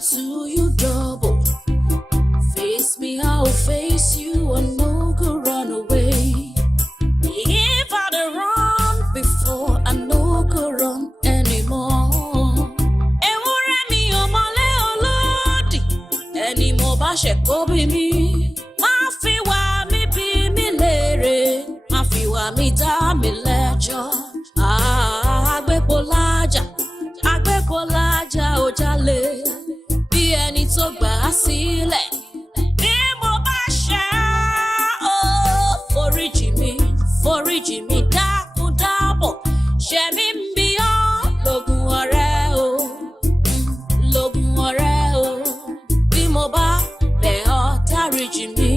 to you double. Face me, I'll face you, and no go run away. If I'd run before, I no go run anymore. Ewuremi omole olodi, eni mo ba se ko bi mi. Ma fi wa mi bi mi lere, ma fi wa mi dá mi lẹ́jọ́. Agbépọ̀lájà ò jalè, bí ẹni tó gbà á sílẹ̀. Bí mo bá ṣẹ̀ foríjì mi dákun dábọ̀. Ṣẹ̀mí ń bí ọ́ lógún ọ̀rẹ́ o, lógún ọ̀rẹ́ o. Bí mo bá bẹ̀ ọ́ dáríjì mi.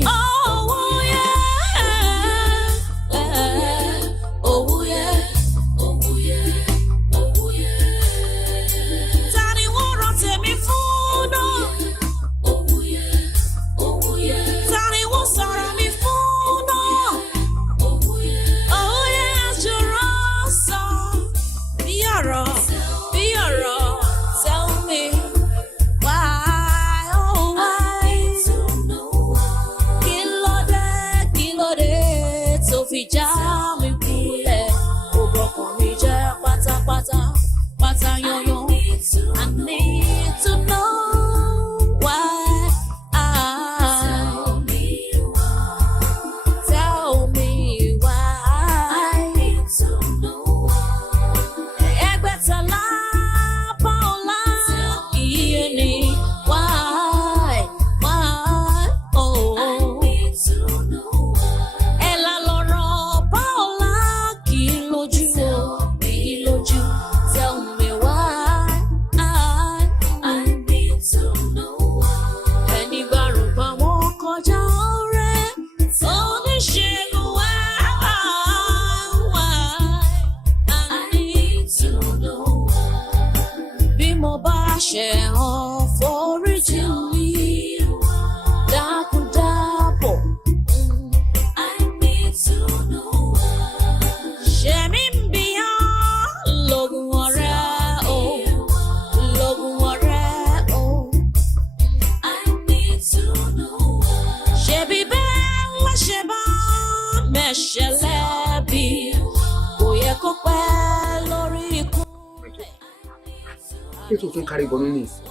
tó tún kárí bọnú ní ìsìn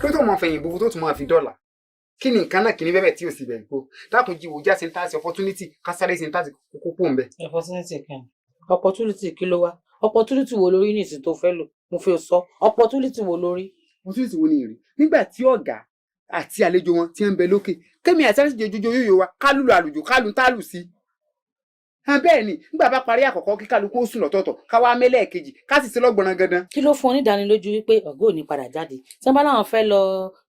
kí ló tó máa fẹ̀yìn gbogbo tó tún máa fi dọ́là kí ni nǹkan náà kì ní bẹ́ẹ̀ tí ò sì bẹ̀rẹ̀ kó dákun jí wòjá sí ntaasi opportunity kásáré sí ntaasi kókó pò ń bẹ. opportunity kí ló wá opportunity wo lórí ní ìsìn tó fẹ́ lò mo fẹ́ sọ opportunity wo lórí. opportunity wo ni ìrì nígbà tí ọ̀gá àti àlejò wọn ti ń bẹ lókè kémi àti àti jẹjọjọ yóò wa kálù àlùjò kálù ń tálù sí. bẹ́ẹ̀ ni nígbà bá parí àkọ́kọ́ kí kálukú ó sùn lọ́tọ̀ọ̀tọ̀ ká wá mẹ́lẹ̀ kejì ká sì sí lọ́gbọ̀nrán gandan. kí ló fún ọ nídánilójú wípé ọ̀gá ò ní padà jáde tí wọ́n bá láwọn fẹ́ lọ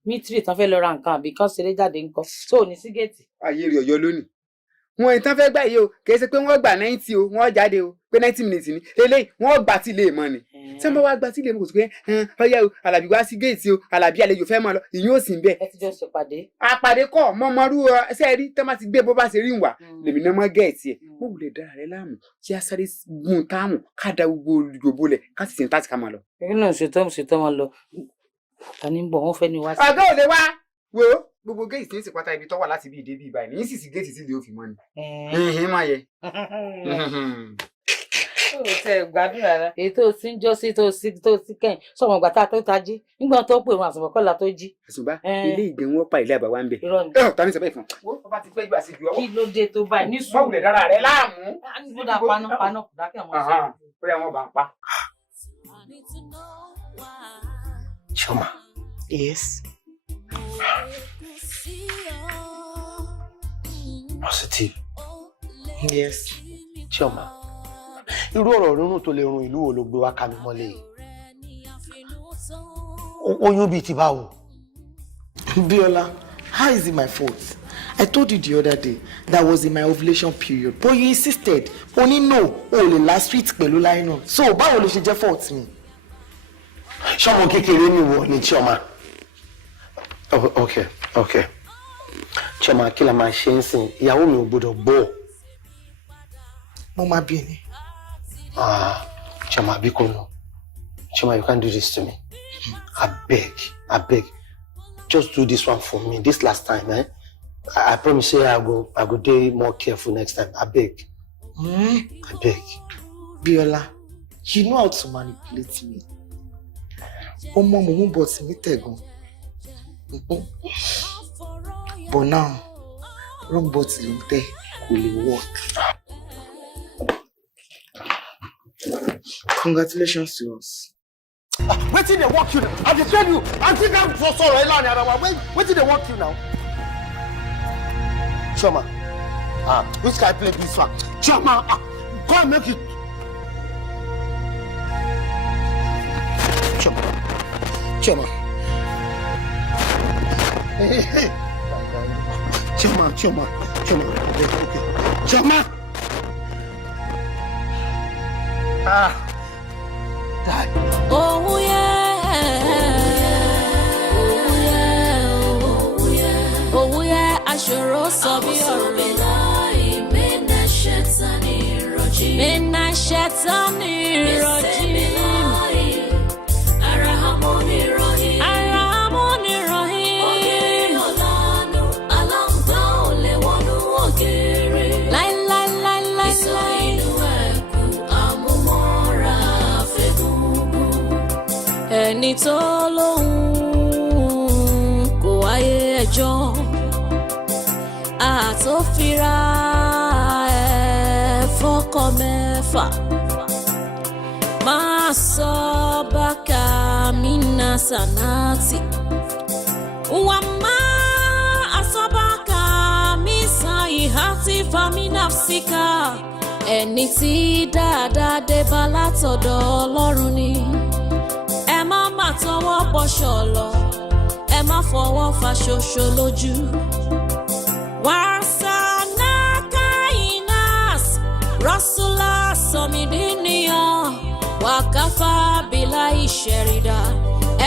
mítírì tán fẹ́ lọ ra nǹkan àbí kán ṣeré jáde ńkọ́ tó ò ní sí géètì. ayé rẹ̀ ọ̀yọ́ lónìí wọn ìtàn fẹ́ gbà yìí o kì í ṣe pé wọ́n gbà 90 o wọ́n jáde o pé 90 minutes ni eléyìí wọ́n gbà tí lè mọ ni tí wọ́n bá wá gbà tí lè mọ kò sí pé ọyá o Àlàbí wá sí géètì o Àlàbí àlejò fẹ́ mọ lọ ìyẹn ò sì ń bẹ. ẹ ti jọ ṣèpàdé. àpàdé kọ mọmọrú sẹẹrí tẹ má ti gbé bó bá ṣe rí wà lèmi náà mọ gẹẹtì ẹ mo wulẹ̀ dára rẹ láàmú tí a sáré gun táàmù ká da gbogbo olùdóbó lẹ ká sì ṣe ń tàtí ká máa lọ. èyí náà ṣètò máa lọ ta ni ń bọ̀ wọ́n fẹ́ ni wá sí. ọ̀gá ò lè wá wo gbogbo géètì tí ń sèpátá ibi tó wà láti bí ìdébí ìbáyìí ní sì sí géètì tí lè ó fi mọ́ ni. máa yẹ. ó tẹ gbádùn rárá èyí tó ti ń jọ sí tó ti kẹ́yìn sọmọ ìgbà tá a tó tají nígbà tó pè wọn àsùnwọ̀n kọ́lá tó jí. àṣùbá ilé ìgbẹ́ wọn pa ilé àbáwá ń bẹ. ta ni sọ bẹ́ẹ̀ fún. wọ́n bá ti fẹ́ gbà sí ju ọwọ́. kí ló dé tó báyìí ní sùúrù. báwo lè dára rẹ láàmú. nígbà paná kò dákẹ́ àwọn ọ̀sán. ó yà wọ́n bá ń pa. Chioma. Yes. Positive. Yes. Chioma. Irú ọ̀rọ̀ rírùn tó lè run ìlú wo ló gbé wá ká mi mọ́lẹ̀ yìí? Oyún bíi ti báwo? Biola, how is it my fault? I told you the other day that was in my ovulation period, but you insisted. Only no, o lè last week pẹ̀lú láìnà. So báwo ló ṣe jẹ́ fault mi? Ṣọmọ kékeré ni wọ ni Chioma. Okay. Chioma, kí la máa ṣe ń sìn? Ìyàwó mi ò gbọdọ̀ gbọ́. Mo máa bí ni. Chioma, Bikono. Chioma, you can't do this to me. I beg. just do this one for me. This last time, eh? I promise you I go be more careful next time. I beg. I beg. Biola, you know how to manipulate me. Omo mumu but me tego. But now, wrong bottle in there will work. Congratulations to us. Wait till they walk you now. I will tell you. I think I'm so sorry. Wait till they walk you now. Choma. Which guy play this one? Choma. Go and make it. Choma. Hey. Choma. Okay. Choma. Die. Oh yeah, I sure also be alright. Mina shetani rojim. Arahamoni rohim. Alamba ole wonu ogere. Lai. Iso inu eku amumora fegugu. Ẹni tó lóhùn kò wáyé ẹjọ́. Àtòfira fọ́kọ mẹ́fà. Máa sọ bákà mina sanati. Wàmá asọ́bákà mi san ìhàtí faminafsika. Ẹni tí dáadáa dé bá látọ̀dọ̀ Ọlọ́run ni. Ẹ má má tọwọ́ bọṣọ lọ. Ẹ má fọwọ́ fa ṣoṣo lójú. Rasula Somidiniya Wakafa Bila Ìṣẹ̀rídà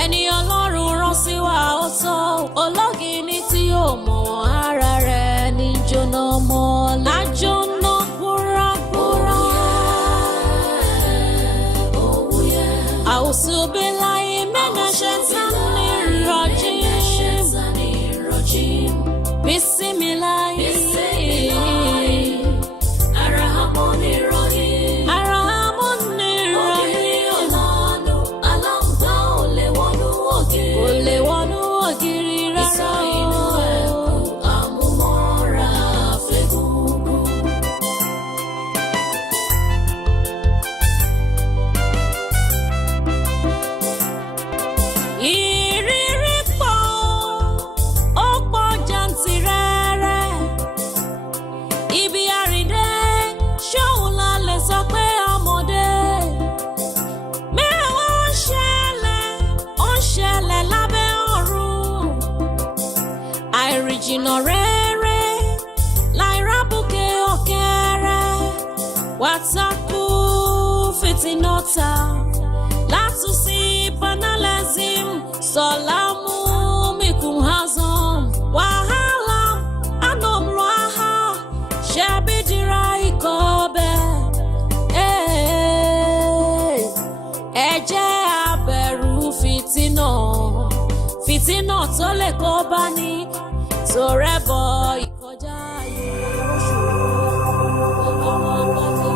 ẹni Ọlọ́run rán sí wa ó tó ológìní tí ó mọ̀ ara rẹ̀ ní jóná mọ́lẹ̀ lájóná gbúrágbúrá. A'udhu billahi minash shaitani rajim. Bismillah. Jìnnà rere láìrábùkẹ ọ̀kẹ́rẹ́ wàtákù fìtínọ́ta látúnṣí banalism sọ̀lámù mikùn hazam wàhálà anamluaha ṣẹ́bídìrá ikọ̀ bẹ́ẹ̀ ẹ jẹ́ abẹ̀rù fìtínà tó lè kó bá ní. Sorebo ìkọjá ìrọ̀ṣù ọmọ pátá.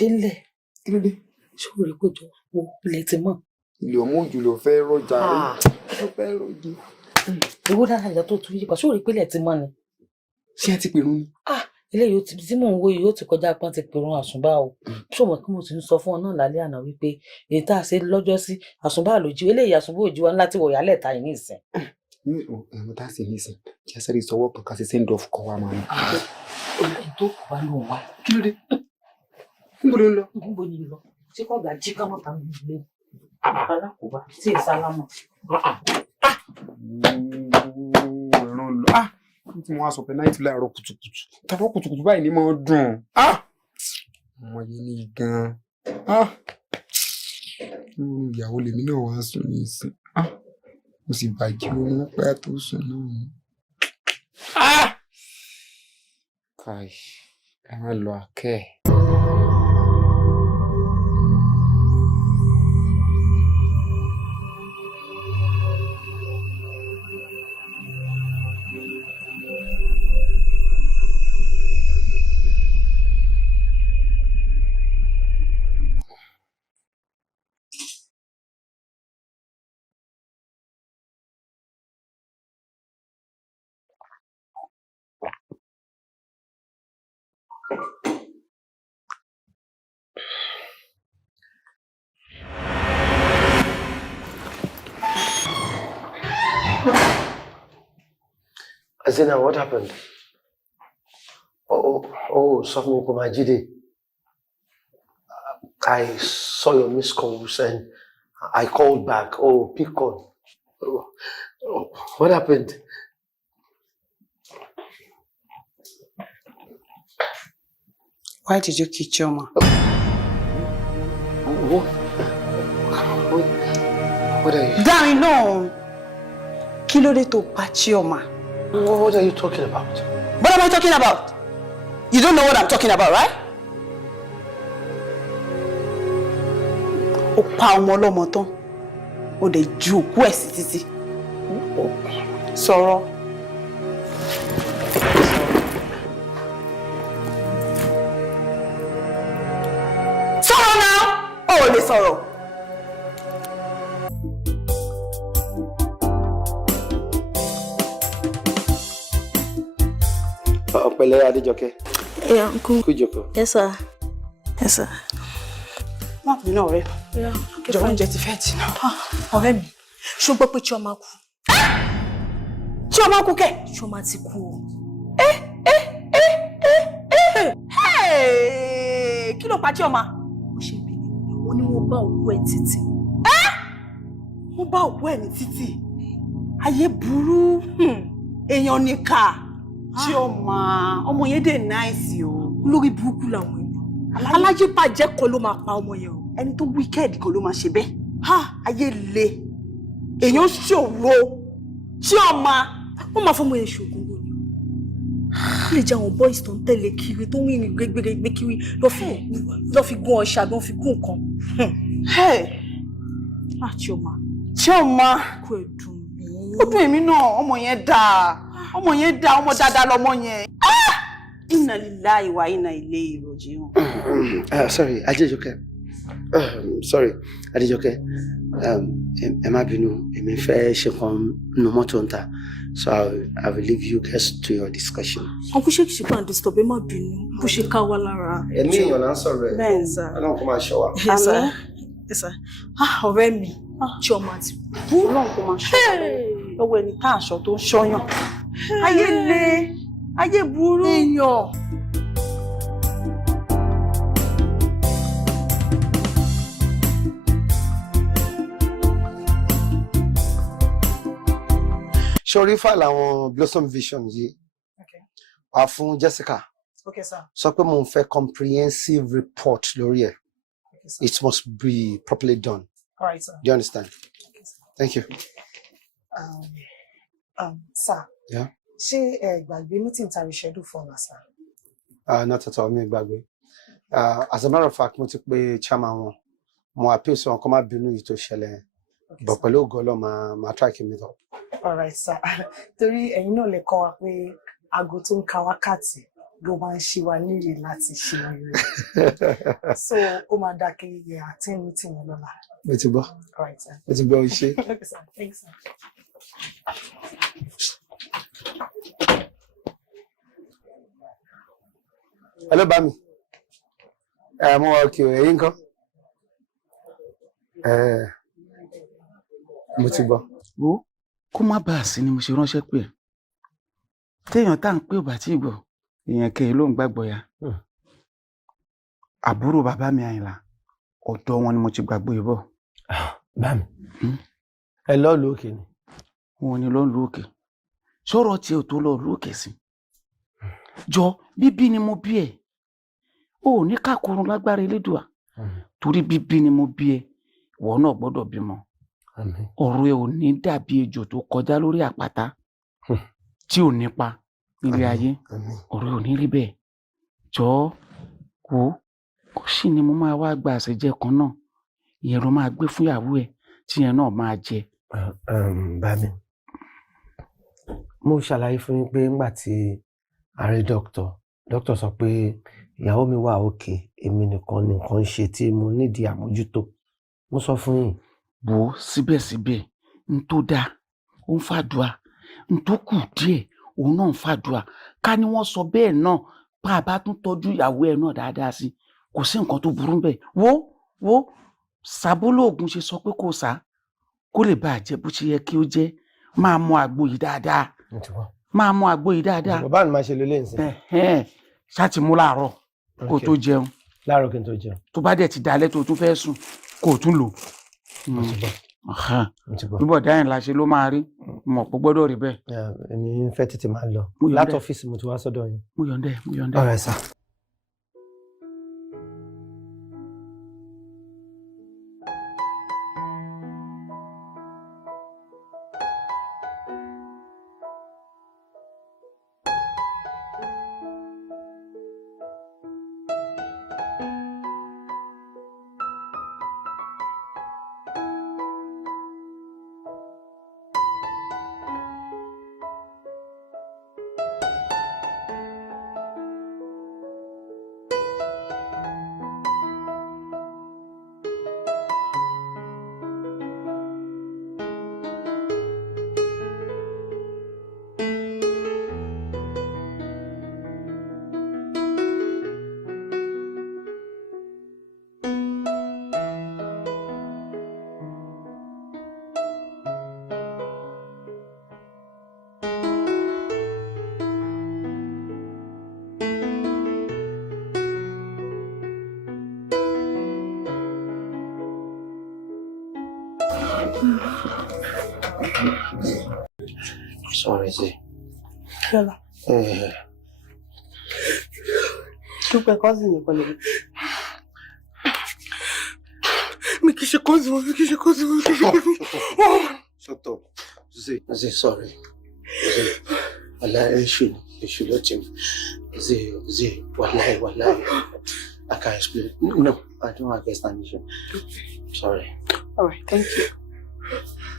délẹ̀. Kí ló dé? Ṣé o rí pé jọ wo ilẹ̀ ti mọ́? Ilé ọmọ òjò ló fẹ́ rọjà ló fẹ́ rọjò. Owó dára ìjà tó tún yípa, ṣé o rí pé ilẹ̀ ti mọ́ ni? Ṣé ẹ ti pèrún ni? Eléyìí ó ti tí mò ń wo yìí ó ti kọjá pọ́n ti pèrún àsùnbà o. Ṣé o mọ̀ pé mo ti ń sọ fún ọ náà lálẹ́ àná wípé èyí tá a ṣe lọ́jọ́ sí àsùnbà lójú eléyìí àsùnbà òjì wa ńlá tí wọ̀ yálẹ̀ ta yìí ní ìsìn. Ẹ̀rọ tá a sì ní ìsìn kí a sáré sọwọ́ kan ká ṣe send off kọ́ wa máa ń. Olùkọ́ tó kù wá ló ń wá. Kí ló dé? Níbo ló ń lọ? Níbo ni lọ? Ṣé kò gbà jí kámọ́ ta ní ilé? Alákòóbá sí ìsálámọ̀. Ẹ̀rọ lọ. Tí mo wá sọ pé náà ti láàárọ̀ kùtùkùtù. Tàbọ̀ kùtùkùtù báyìí ni mo dùn. Ọmọ yìí ní gan-an. Ìyàwó lèmi náà wá sùn ní ìsìn. Mo sì bàjẹ́ oorun pẹ́ tó sùn náà. Káì, ẹ má lọ àkẹ́ ẹ̀. Azina, what happened? Something from Majide. I saw your missed calls and I called back. Pick call. What happened? Why did you kill Chioma? What are you? Darling, no. Kí ló dé tó pa Chioma? What are you talking about? What am I talking about? You don't know what I'm talking about, right? Ó pa ọmọ ọlọ́mọ tán. Ó dẹ̀ ju òkú ẹ̀ sí títì. Sọ̀rọ̀. Sọ̀rọ̀ náà. Ó ò lè sọ̀rọ̀. Pẹ̀lẹ́ Adéjọkẹ́. Yeah, uncle. Kú jókòó. Yes, sir. Yes, sir. Má bínú ọ̀rẹ́. Yeah, okay, Jọ̀wọ́ fine. oúnjẹ ti fẹ́ tì náà. Ọ̀rẹ́ mi, ṣó gbọ́ pé Chioma kú? Chioma kú kẹ̀. Chioma ti kú o. Kí ló pa Chioma? Ó ṣe bí wọ́n ní wọ́n bá òkú ẹ̀ títì. Wọ́n bá òkú ẹ̀ ní títì. Ayé burú. Èèyàn nìkà. Chioma, ọmọ yẹn dé náìsì o. Lórí burúkú làwọn èèyàn. Aláyé bàjẹ́ kan ló máa pa ọmọ yẹn o. Ẹni tó wíkẹ́ẹ̀dì kan ló máa ṣe bẹ́ẹ̀. Ayé le. Èèyàn ṣòro. Chioma. Wọ́n máa fọ́mọ yẹn ṣoògùn wo ni o. Ó lè jẹ́ àwọn boys tó ń tẹ̀lé kiri tó ń rìn gbégbé kiri lọ́ fi gún ọṣà lọ́ fi gún nǹkan. Chioma. Chioma. Kú ẹ̀ dùn mí. Ó dùn èmi náà, ọmọ yẹn dáa. Ọmọ yẹn dáa, ọmọ dáadáa lọmọ yẹn. Inna lillahi wa inna ilayhi raji'un. Sorry, Adéjọkẹ́. Sorry, Adéjọkẹ́. Ẹ má bínú, èmi fẹ́ ṣe kan nínú mọ́tò ń ta. So I will leave you guys to your discussion. Uncle ṣé kìí ṣe bá ń disturb ẹ má bínú bó ṣe ká wá lára. Ẹ̀mí èèyàn náà sọ̀rọ̀ ẹ̀. Bẹ́ẹ̀ sà. Ọlọ́run kò máa ṣọ́ wa. Yes, sir. Yes, sir. Ọ̀rẹ́ mi, Chioma ti kú. Ọlọ́run kò máa ṣọ́ wa. Lọ́wọ́ ẹni tá aṣọ tó ń ṣọ́yàn. Ayé le, ayé burú. Èèyàn. Ṣorí fàlà àwọn Blossom Vision yìí. Wà fún Jessica. Okay, sir. Sọ pé mo ń fẹ́ comprehensive report lórí ẹ̀. Okay, sir. It must be properly done. All right, sir. Do you understand? Okay, sir. Thank you. Sir. Yeah. Ṣé ẹ gbàgbé meeting tàbí schedule for us, sir? Not at all, mi gbàgbé. As a matter of fact, mo ti pe chairman wọn. Mo appeal sí wọn kó má bínú yìí tó ṣẹlẹ̀. But pẹ̀lú ògo Ọlọ́run máa try to meet up. All right, sir. Torí ẹ̀yin náà lè kọ́ wa pé aago tó ń ka wákàtí ló máa ń ṣe wa níyì láti ṣe rere. So ó máa dá kí iye àti meeting yẹn lọ́la. Mo ti gbọ́. All right, sir. Mo ti gbọ́ iṣẹ́. Okay, sir. Thanks, sir. Hello, Bami. Mo wà òkè ẹ̀yin ńkọ́? Mo ti gbọ́. Wo kó má bàa sí ni mo ṣe ránṣẹ́ pé téèyàn tá à ń pè ò bá tí ì gbọ́ èèyàn kẹ́yìn ló ń gbàgbọ́ ya. Àbúrò bàbá mi Àyìnlá ọ̀dọ̀ wọn ni mo ti gbàgbọ́ yìí bọ̀. Bami. Ẹ lọ lu òkè ni. Wọn ni lọ lu òkè. Sọ̀rọ̀ tí o tó lọ lu òkè sí. Jọ bíbí ni mo bí ẹ. O ò ní kákòrún lágbára Elédùà. Torí bíbí ni mo bí ẹ. Ìwọ náà gbọ́dọ̀ bímọ. Ọ̀rọ̀ ẹ ò ní dàbí ejò tó kọjá lórí àpáta tí ò nípa nílé ayé. Ọ̀rọ̀ ẹ ò ní rí bẹ́ẹ̀. Jọ wo kò sí ni mo máa wá gba àṣejẹ kan náà. Ìyẹn ló máa gbé fún ìyàwó ẹ tí ìyẹn náà máa jẹ. Bami, mo ṣàlàyé fún yín pé ńgbà tí a rí dókítà sọ pé ìyàwó mi wà òkè, èmi nìkan ni nǹkan ń ṣe tí mo nídìí àmójútó. Mo sọ fún yín. Wo síbẹ̀síbẹ̀ n tó dáa ó ń fàdúà n tó kù díẹ̀ òun náà ń fàdúà ká ní wọ́n sọ bẹ́ẹ̀ náà bá a bá tún tọ́jú ìyàwó ẹ̀ náà dáadáa sí kò sí nǹkan tó burú bẹ́ẹ̀. Wo sàbólóògùn ṣe sọ pé kò sá kó lè bá a jẹ bó ṣe yẹ kí ó jẹ máa mu àgbo yìí dáadáa. Máa mu àgbo yìí dáadáa. Bàbá mi máa ṣe lélẹ̀ nsìn. Ṣáàtì mú láàárọ̀ kó tó jẹun. Láàárọ̀ kí n tó jẹun. Tó bá dẹ̀ ti dalẹ́ tó tún fẹ́ sùn kó tún lò. Mo ti gbọ́. Bíbọ̀ dáhìn la ṣe ló máa rí mọ̀ pé gbọ́dọ̀ rí bẹ́ẹ̀. Èmi ń fẹ́ tètè máa lọ. Láti ọ́fíìsì mo ti wá sọ́dọ̀ yín. Mo yọ̀ǹdẹ̀. All right, sir. Sorry, Zee. Yọlá. Dúpẹ́ cousin mi pẹ̀lú mi. Mi kì í ṣe cousin wọn, mi kì í ṣe cousin wọn, mi kì í ṣe cousin wọn. Shut up. Zee, sorry. Zee, wallahi, èṣù ló ti mi. Zee, wallahi. I can't explain. No, I don't have explanation. Sorry. All right, thank you.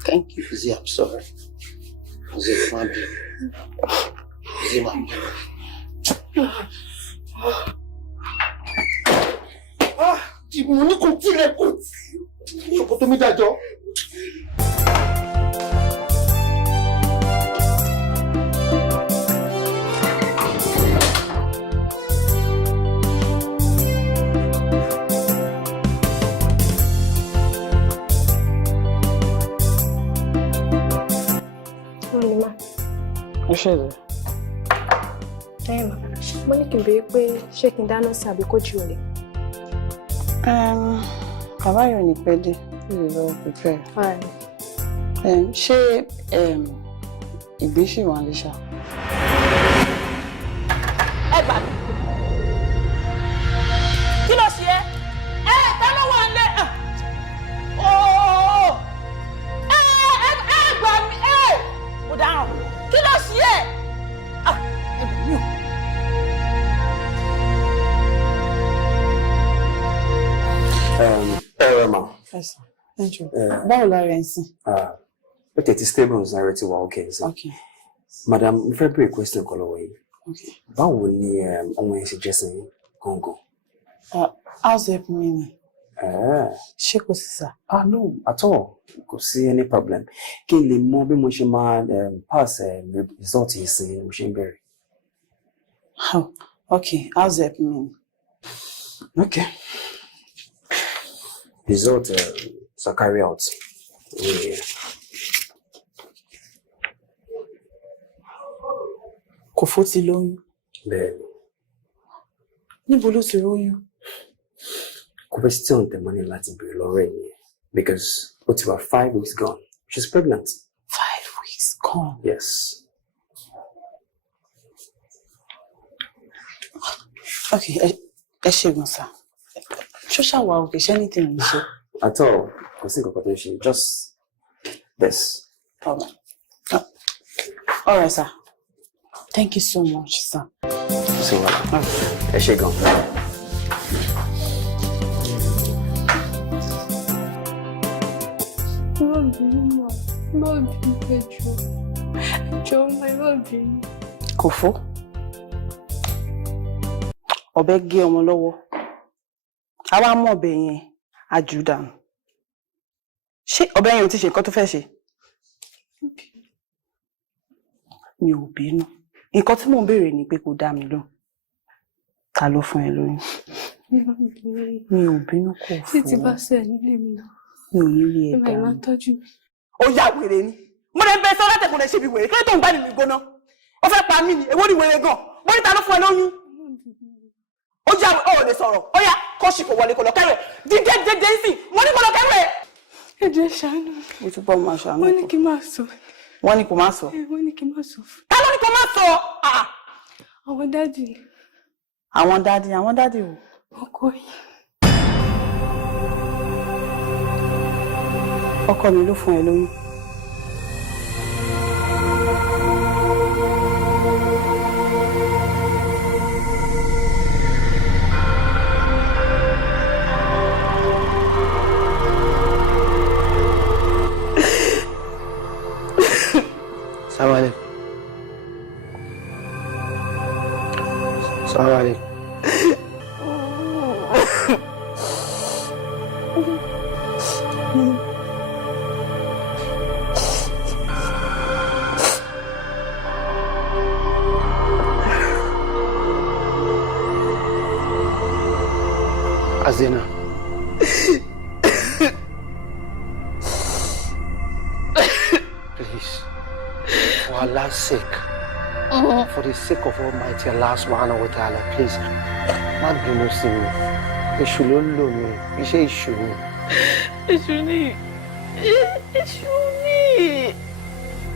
Thank you. Zee, I'm sorry. Zee, my baby. Zee, my baby. Mo ní kò tilẹ̀ kò tí. Ṣòkòtò mi dájọ́. Ṣẹlẹ̀. Mo ní kí n béèrè pé ṣé kí n dáná sí àbí kó jí olè. Bàbá yóò ní pẹ́ dé lè lọ prepare. Ṣé ìgbín ṣì wà ní ṣá? Ẹ gbà mí. Kí ló ṣe ẹ́? Ta ló wà nílé? Ẹ gbà mí. Mo dáhùn. Kí ló ṣe ẹ́? Báwo la rẹ̀ ń sìn? Okay, ti stable narrative wa okay. Okay. Madam, mo fẹ́ béèrè question kan lọ́wọ́ yín. Okay. Báwo ni ọmọ yẹn ṣe jẹ́ sí yín gangan? How's help me ni? Ṣé kò sí sir? No, at all. Kò sí any problem. Kí n lè mọ bí mo ṣe máa pass result yìí sí mo ṣe ń bẹ̀rẹ̀. Oh, okay. How's help me? Okay. Result so carry out. Yeah. Kòfó ti lóyún. Bẹ́ẹ̀ni. Níbo ló ti lóyún? Kò fẹ́ still on the money láti bèrè lọ́rọ̀ ẹ̀ yẹn because ó ti wà 5 weeks gone. She's pregnant. 5 weeks gone? Yes. Okay, ẹ ṣe gan sir. Ṣó ṣàwà òkè ṣé anything ní ṣe? At all. Kò sí nǹkan kan tó ń ṣe. Just this. All right, sir. Thank you so much, sir. So, ẹ ṣé gan. Kòfó. Ọ̀bẹ gé ọmọ lọ́wọ́. A wá mú ọ̀bẹ yẹn àjù dànù. Ṣé ọ̀bẹ yẹn ò ti ṣe nǹkan tó fẹ́ ṣe? Mi ò bínú. Nǹkan tí mò ń béèrè ni pé kó dá mi lóhùn. Ta ló fún ẹ lóyún? Mi ò bínú kò fún. Títí bá ṣe nílé mi náà. Mi ò ní lé ẹ Ẹ máa dáhùn. tọ́jú mi. Ó ya wèrè ni. Mo lè bẹ sọ látẹ̀kùn lè ṣe bí wèrè. Kí ló tó ń gbá nínú ìgbóná? Ó fẹ́ pa mí ni. Èwo ni wèrè gan? Mo ní ta ló fún ẹ lóyún? Ó já ò lè sọ̀rọ̀. Ó yá kọ́ṣì kò wọlé kò lọ kẹ́rẹ̀. Dídé sí. Mo ní kò lọ kẹ́rẹ̀. Ẹ jẹ́ ṣàánú. Mo ti bọ́ máa ṣàánú. Wọ́n ní kí n máa sọ. Wọ́n ní kò má sọ. Wọ́n ní kí n máa sọ. Ta ló ní kò má sọ? Àwọn dáàdì. Àwọn dáàdì wò. Ọkọ yìí. Ọkọ mi ló fún ẹ lóyún. Assalamu alaikum. Assalamu alaikum. Azina. Please, for Allah's sake, for the sake of Almighty Allah subhanahu wa ta'ala, please, má bínú sí mi. Èṣù ló lò mí, iṣẹ́ èṣù ni.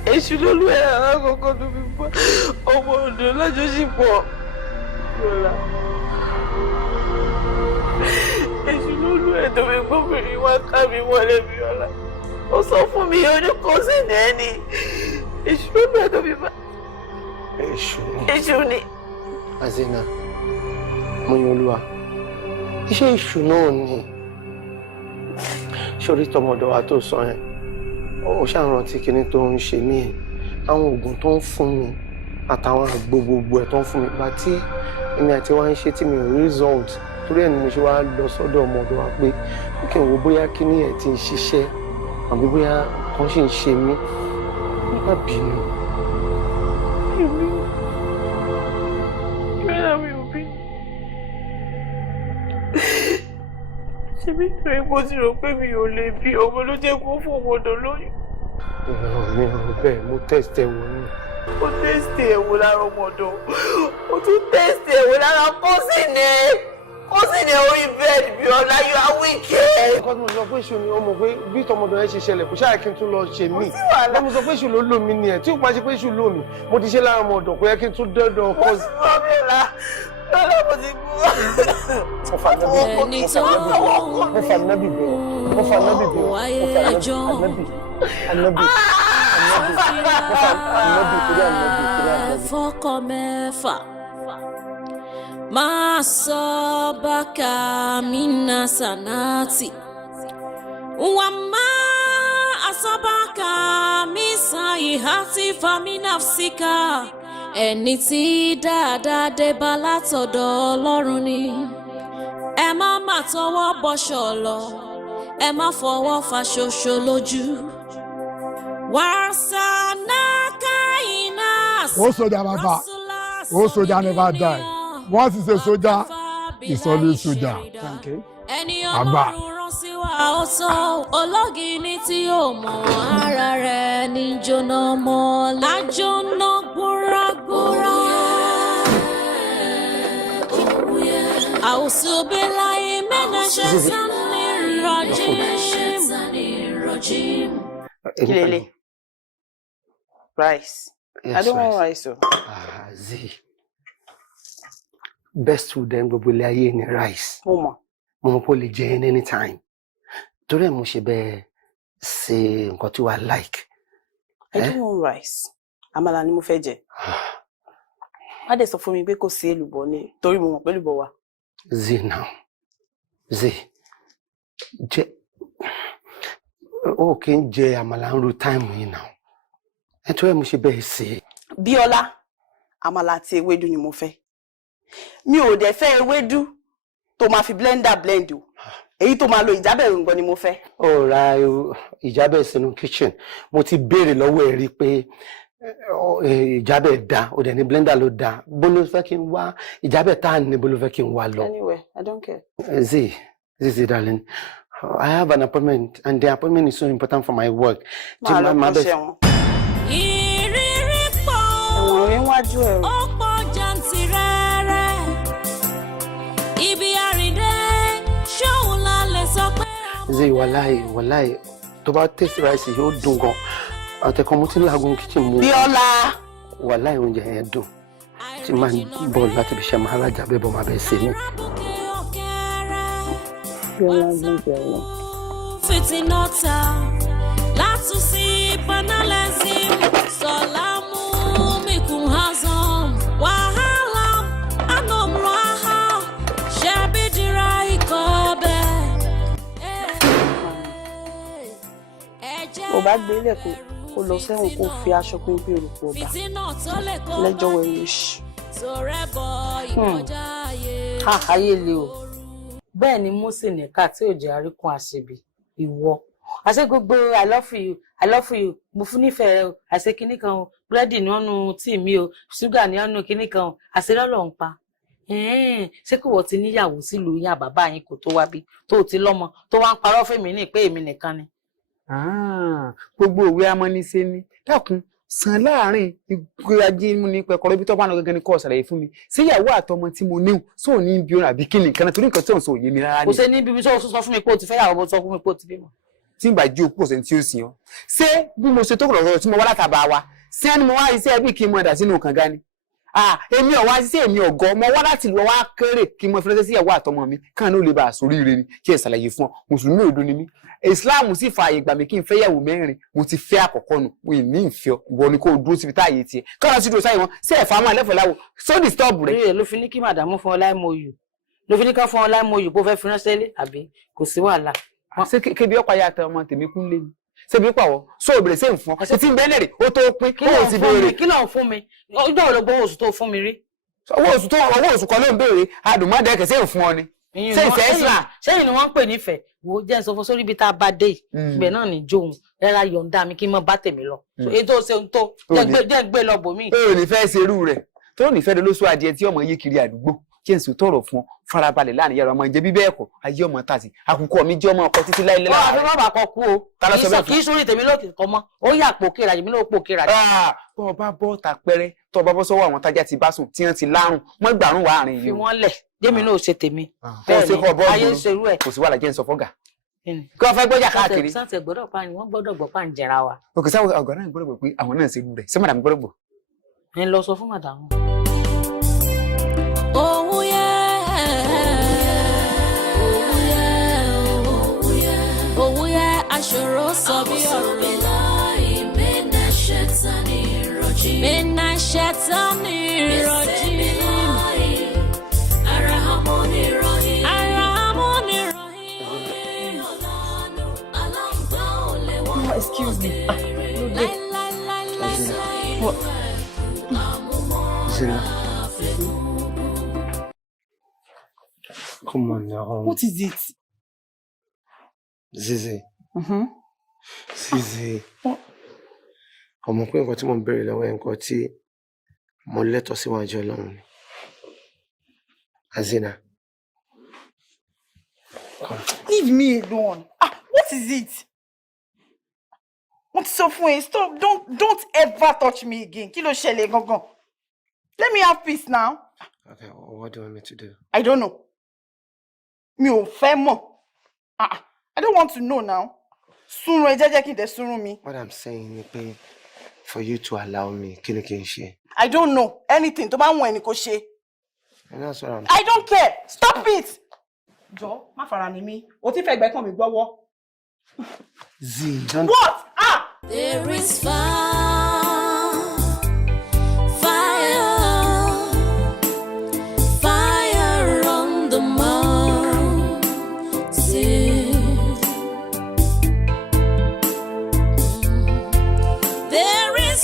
Èṣù ló lù ẹ́ àkọ́kọ́ tó fi pa ọmọ ọ̀dọ́ lájọṣepọ̀. Èṣù ló lù ẹ́ tó fi gbóbìnrin wá ká mi wọlé bí ọ̀la. Ó sọ fún mi ó ní kò sí ní ẹni. Èṣù ló lù ẹ́ tó fi pa. Èṣù ni. Azina, mo yin Olúwa. Iṣẹ́ èṣù náà ni. Ṣorí tọmọdọ̀ wa tó sọ yẹn. Ó ṣàrántí kíní tó ń ṣe mí ẹ̀. Àwọn oògùn tó ń fún mi àtàwọn àgbo gbogbo ẹ̀ tó ń fún mi. Ìgbà tí èmi àti wa ń ṣe tí mi ò rí result. Torí ẹ̀ ni mo ṣe wá lọ sọ́dọ̀ ọmọdọ̀ wa pé kí n wo bóyá kíní ẹ̀ ti ń ṣiṣẹ́ àbí bóyá kan ṣì ń ṣe mí. Má bínú. Ṣé bí torí mo ti rò pé mi ò lè bí ọmọ ló jẹ́ kó fún ọmọdọ̀ lóyún? Mi ò bẹ́ẹ̀, mo test ẹ̀ wò ni. Ó tẹ́sítì ẹ̀wò lára ọmọdọ̀. Ó tún tẹ́sítì ẹ̀wò lára kọ́sìnì. Kọ́sìnì orí bẹ́ẹ̀dì bí ọ̀la yóò awíkẹ́. Ẹ̀kọ́ tí mo sọ pé èṣù ni ó mọ̀ pé bí tọmọdọ̀ yẹn ṣe ṣẹlẹ̀ kò ṣáà kí n tún lọ ṣe mí. Bẹ́ẹ̀ mo sọ pé èṣù ló lò mí ni ẹ̀ tí ó pa ṣe pé èṣù lò mí. Mo ti ṣe lára ọmọdọ̀ kò yẹ kí n tún dọ́dọ̀ ọkọ. Mo ti rọ mi la. Lọ́la mo ti gbọ́. Mo fa nábì bẹ́ẹ̀. Mo fa nábì bẹ́ẹ̀. Mo fa nábì bẹ́ẹ̀. Fọ́kọ mẹ́fà máa sọ bákà mina sanati wà máa asọ́bàkà mi sàn ìhàtì faminafsika ẹni tí dáadáa dé bá látọ̀dọ̀ Ọlọ́run ni. Ẹ má má tọwọ́ bọṣọ lọ, ẹ má fọwọ́ fa ṣoṣo lójú. Oh, soldier, Baba. Oh, soldier never die. Once he's a soldier, he's always soldier. Thank you. Baba. Ológìní tí ó mọ̀ ara rẹ̀ ní jóná mọ́ lájóná gbúrágbúrá. Àwùsùbíláyé mẹ́nàṣẹ́ sani rọ́jìm. Kilele. Rice. Yes, I don't want rice. rice. Z. Best food then gbogbo ilé ayé ni rice. Mo Mo mọ̀ pé o lè jẹ anytime. Torí ẹ̀ mo ṣe bẹ́ẹ̀ ṣe nǹkan tí wàá like. I don't want rice. Àmàlà ni mo fẹ́ jẹ. Má dẹ̀ sọ fún mi pé kò sí èlùbọ́ ní torí mo mọ̀ pé èlùbọ́ wà. Z now. Z. Jẹ o kì í jẹ àmàlà ń ro time yìí now. Ẹ torí ẹ̀ mo ṣe bẹ́ẹ̀ ṣe. Bíọ́lá, àmàlà àti ewédú ni mo fẹ́. Mi ò dẹ̀ fẹ́ ewédú tó máa fi blender blend o. Èyí tó máa lo ìjábẹ̀ òǹgbọ ni mo fẹ́. Ó ra ìjábẹ̀ sínú kitchen. Mo ti béèrè lọ́wọ́ ẹ̀ rí pé ìjábẹ̀ dá, ó dẹ̀ ní blender ló dá. Bó ló fẹ́ kí n wá ìjábẹ̀ tá à ní bó ló fẹ́ kí n wá lọ. Anyway, I don't care. Z, darling, I have an appointment and the appointment is so important for my work. Máa lọ kọ́ ṣe wọn. Ìrírí pọ̀. Ẹ̀wọ̀n rí wájú ẹ̀rọ. Ó pọ̀ jàǹtìrẹrẹ. Ibi àrídé ṣóun la lè sọ pé. Z, wàláì, tó bá taste rice yóò dùn gan. Àtẹ̀kọ́ mo ti ń lagun kitchen mu. Bíọ́lá. Wàláì oúnjẹ yẹn dùn. Tí máa ń bọ̀ láti fi ṣe máa rájà bẹ́ẹ̀ bọ́ máa bẹ̀ ṣe mí. Bíọ́lá ló ń jẹ lọ. Fitinota látúnṣí banalẹ́sìn sọ̀lámù mikùn hazam wàhálà anamraha ṣẹ́bídìrá ikọ̀ bẹ́ẹ̀. Bó bá gbé ilẹ̀ kó lọ sẹ́wọ̀n kó fi aṣọ pínpín olùkọ́ ọba. Lẹ́jọ́ wẹ̀rẹ̀ ṣì. Ayé le o. Bẹ́ẹ̀ ni Mósè nìka tí ò jẹ́ àríkún àṣebì ìwọ. Àṣé gbogbo I love you, mo fún nífẹ̀ẹ́ o, àṣé kinní kan o, búrẹ́dì ní ọ̀nù tíì mi o, ṣúgà ní ọ̀nù kinní kan o, àṣé lọ́lọ́ ń pa. Ṣé kò wọ́n ti níyàwó sílùú yín àbàbá yín kò tó wá bí tó ti lọ́mọ tó wá ń parọ́ fèmí ní pé èmi nìkan ni. Gbogbo òwe amọ́nisẹ́ ni dákun san láàrin ìgbéyàjí mú ní pẹ̀kọ́rọ́ ibi tó bá lọ gẹ́gẹ́ ní kọ́ ṣàlàyé fún mi ṣé ìyàwó àtọmọ tí mo níhùn sóò ní bí ọ̀nà àbí kí ni nǹkan torí nǹkan tí ò ń sọ òye mi rárá ni. Kò ṣe ní bíbí sọ fún mi pé o ti fẹ́ yàwó bó sọ fún mi pé o ti bímọ. Tí n bá jí òkú ọ̀sẹ̀ tí ó sìn ọ́ ṣé bí mo ṣe tó kọ̀ọ̀rọ̀ tí mo wá látàbà wa ṣé ẹni mo wá iṣẹ́ bí kí n mọ ẹ̀dà sínú kànga ni. Èmi ọ̀wá ṣiṣẹ́ èmi ọ̀gọ́ mo wá láti lọ wá kéré kí n mọ ìfẹ́lẹ́sẹ̀ sí ìyàwó àtọmọ mi káà ní ó lè bá àsórí ire ni kí ẹ ṣàlàyé fún ọ mùsùlùmí òdo ni mí Islam sì fààyè gbà mí kí n fẹ́ yàwó mẹ́rin mo ti fẹ́ àkọ́kọ́ nù mo ì ní ìfẹ́ ọ ìwọ ni kò dúró síbi táàyè tiẹ̀ kọ́nà sí dúró sáyé wọn sí ẹ̀fọ́ àmọ́ ẹlẹ́fọ̀ọ́ láwo so disturb rẹ̀. Ló fi ní kí màdàmú fún ọ láì mọ oyù ló fi ní ká fún ọ láì mọ oyù kó fẹ́ fi ránṣẹ́ lé àbí kò sí wàhálà. Ṣé kébi ọ̀pá yà tẹ ọmọ tèmi kún lé ni ṣébi pàwọ́ sọ òbèrè sí ìfún ọ ti ń bẹ́ẹ̀ lẹ́rìí ó tó pín ó sì béèrè. Kí ló ń fún mi ọjọ́ òlògbó oṣù tó fún mi rí. Owó oṣù kan ló ń béèrè adùnmọ́dẹ́kẹ̀ sí ìfún ọ ni ṣé ìfẹ́ Islam. Sẹ́yìn ni wọ́n ń pè nífẹ̀ẹ́ wo jẹ́ sọ fún sórí ibi tá a bá dé ibẹ̀ náà ní jóun ẹ̀ra yọ̀ǹda mi kí n mọ bá tèmi lọ ètò ṣeun tó jẹ́ gbé lọ bòmí. o ò ní fẹ́ ṣe irú rẹ̀ tó ní fẹ́ lóṣù adìẹ tí ọmọ yé kiri àdúgbò kí n sì tọrọ fún ọ farabalẹ̀ láàrin yàrá ọmọ jẹ bí bẹ́ẹ̀ kọ́ ayé ọmọ tàṣì àkùkọ mi jẹ́ ọmọ ọkọ títí láìlẹ́ láàrin. wọ́n bá kọ kú o kì í sórí tèmi lókè kọ́ mọ́ ó yà pò kéra yìí mi ló pò kéra. tó o bá bọ́ ta pẹ́rẹ́ tó o bá bọ́ sọ́wọ́ àwọn tájà ti bá sùn tí wọ́n ti lárùn wọ́n gbàrún wà àárín yìí. fi wọ́n lẹ̀ jẹ́mi náà ṣe tèmi. bẹ́ẹ̀ ni ayé ń ṣerú ẹ̀. kò sí wàhálà jẹ́ ń sọ fọ́gà. kí wọ́n fẹ́ gbọ́jà káàkiri. sáǹtẹ̀ gbọ́dọ̀ pa ni wọ́n gbọ́dọ̀ gbọ́ pa ń jẹra wa. òkè sáwọn ọgọ́ náà gbọ́dọ̀ gbọ́ pé àwọn náà ṣe irú rẹ̀ ṣé màdàmú gbọ́dọ̀ gbọ́. ẹ lọ sọ fún màdàmú. òwúyẹ aṣòro sọ bí ọ̀rọ̀. Mina shetani rojim. Arahamoni rohim. Arahamoni rohim. Excuse me. What? Zina. Come on now. What is it? Zizi. Zizi. Ọmọ pé nǹkan tí mo ń béèrè lọ́wọ́ ẹ̀ nǹkan tí mo lẹ́tọ̀ọ́ síwájú Ọlọ́run ni. Azina. Leave me alone. What is it? What's so funny? Stop. Don't ever touch me again. Kí ló ṣẹlẹ̀ gangan. Let me have peace now. Okay, what do you want me to do? I don't know. Mi ò fẹ́ mọ̀. I don't want to know now. Sunrun ẹ jẹ́jẹ́ kí n dẹ̀ sunrun mi. What I'm saying is pé for you to allow me, kí ni kí n ṣe? I don't know anything tó bá wùn ẹ́ ni kó ṣe. And that's what I'm I don't care. Stop it. Jọ̀ọ́, má fara ni mí. O ti fẹ́ gbẹ́ kàn mí gbọ́wọ́. Z, don't... What? There is fire, fire on the mountain. There is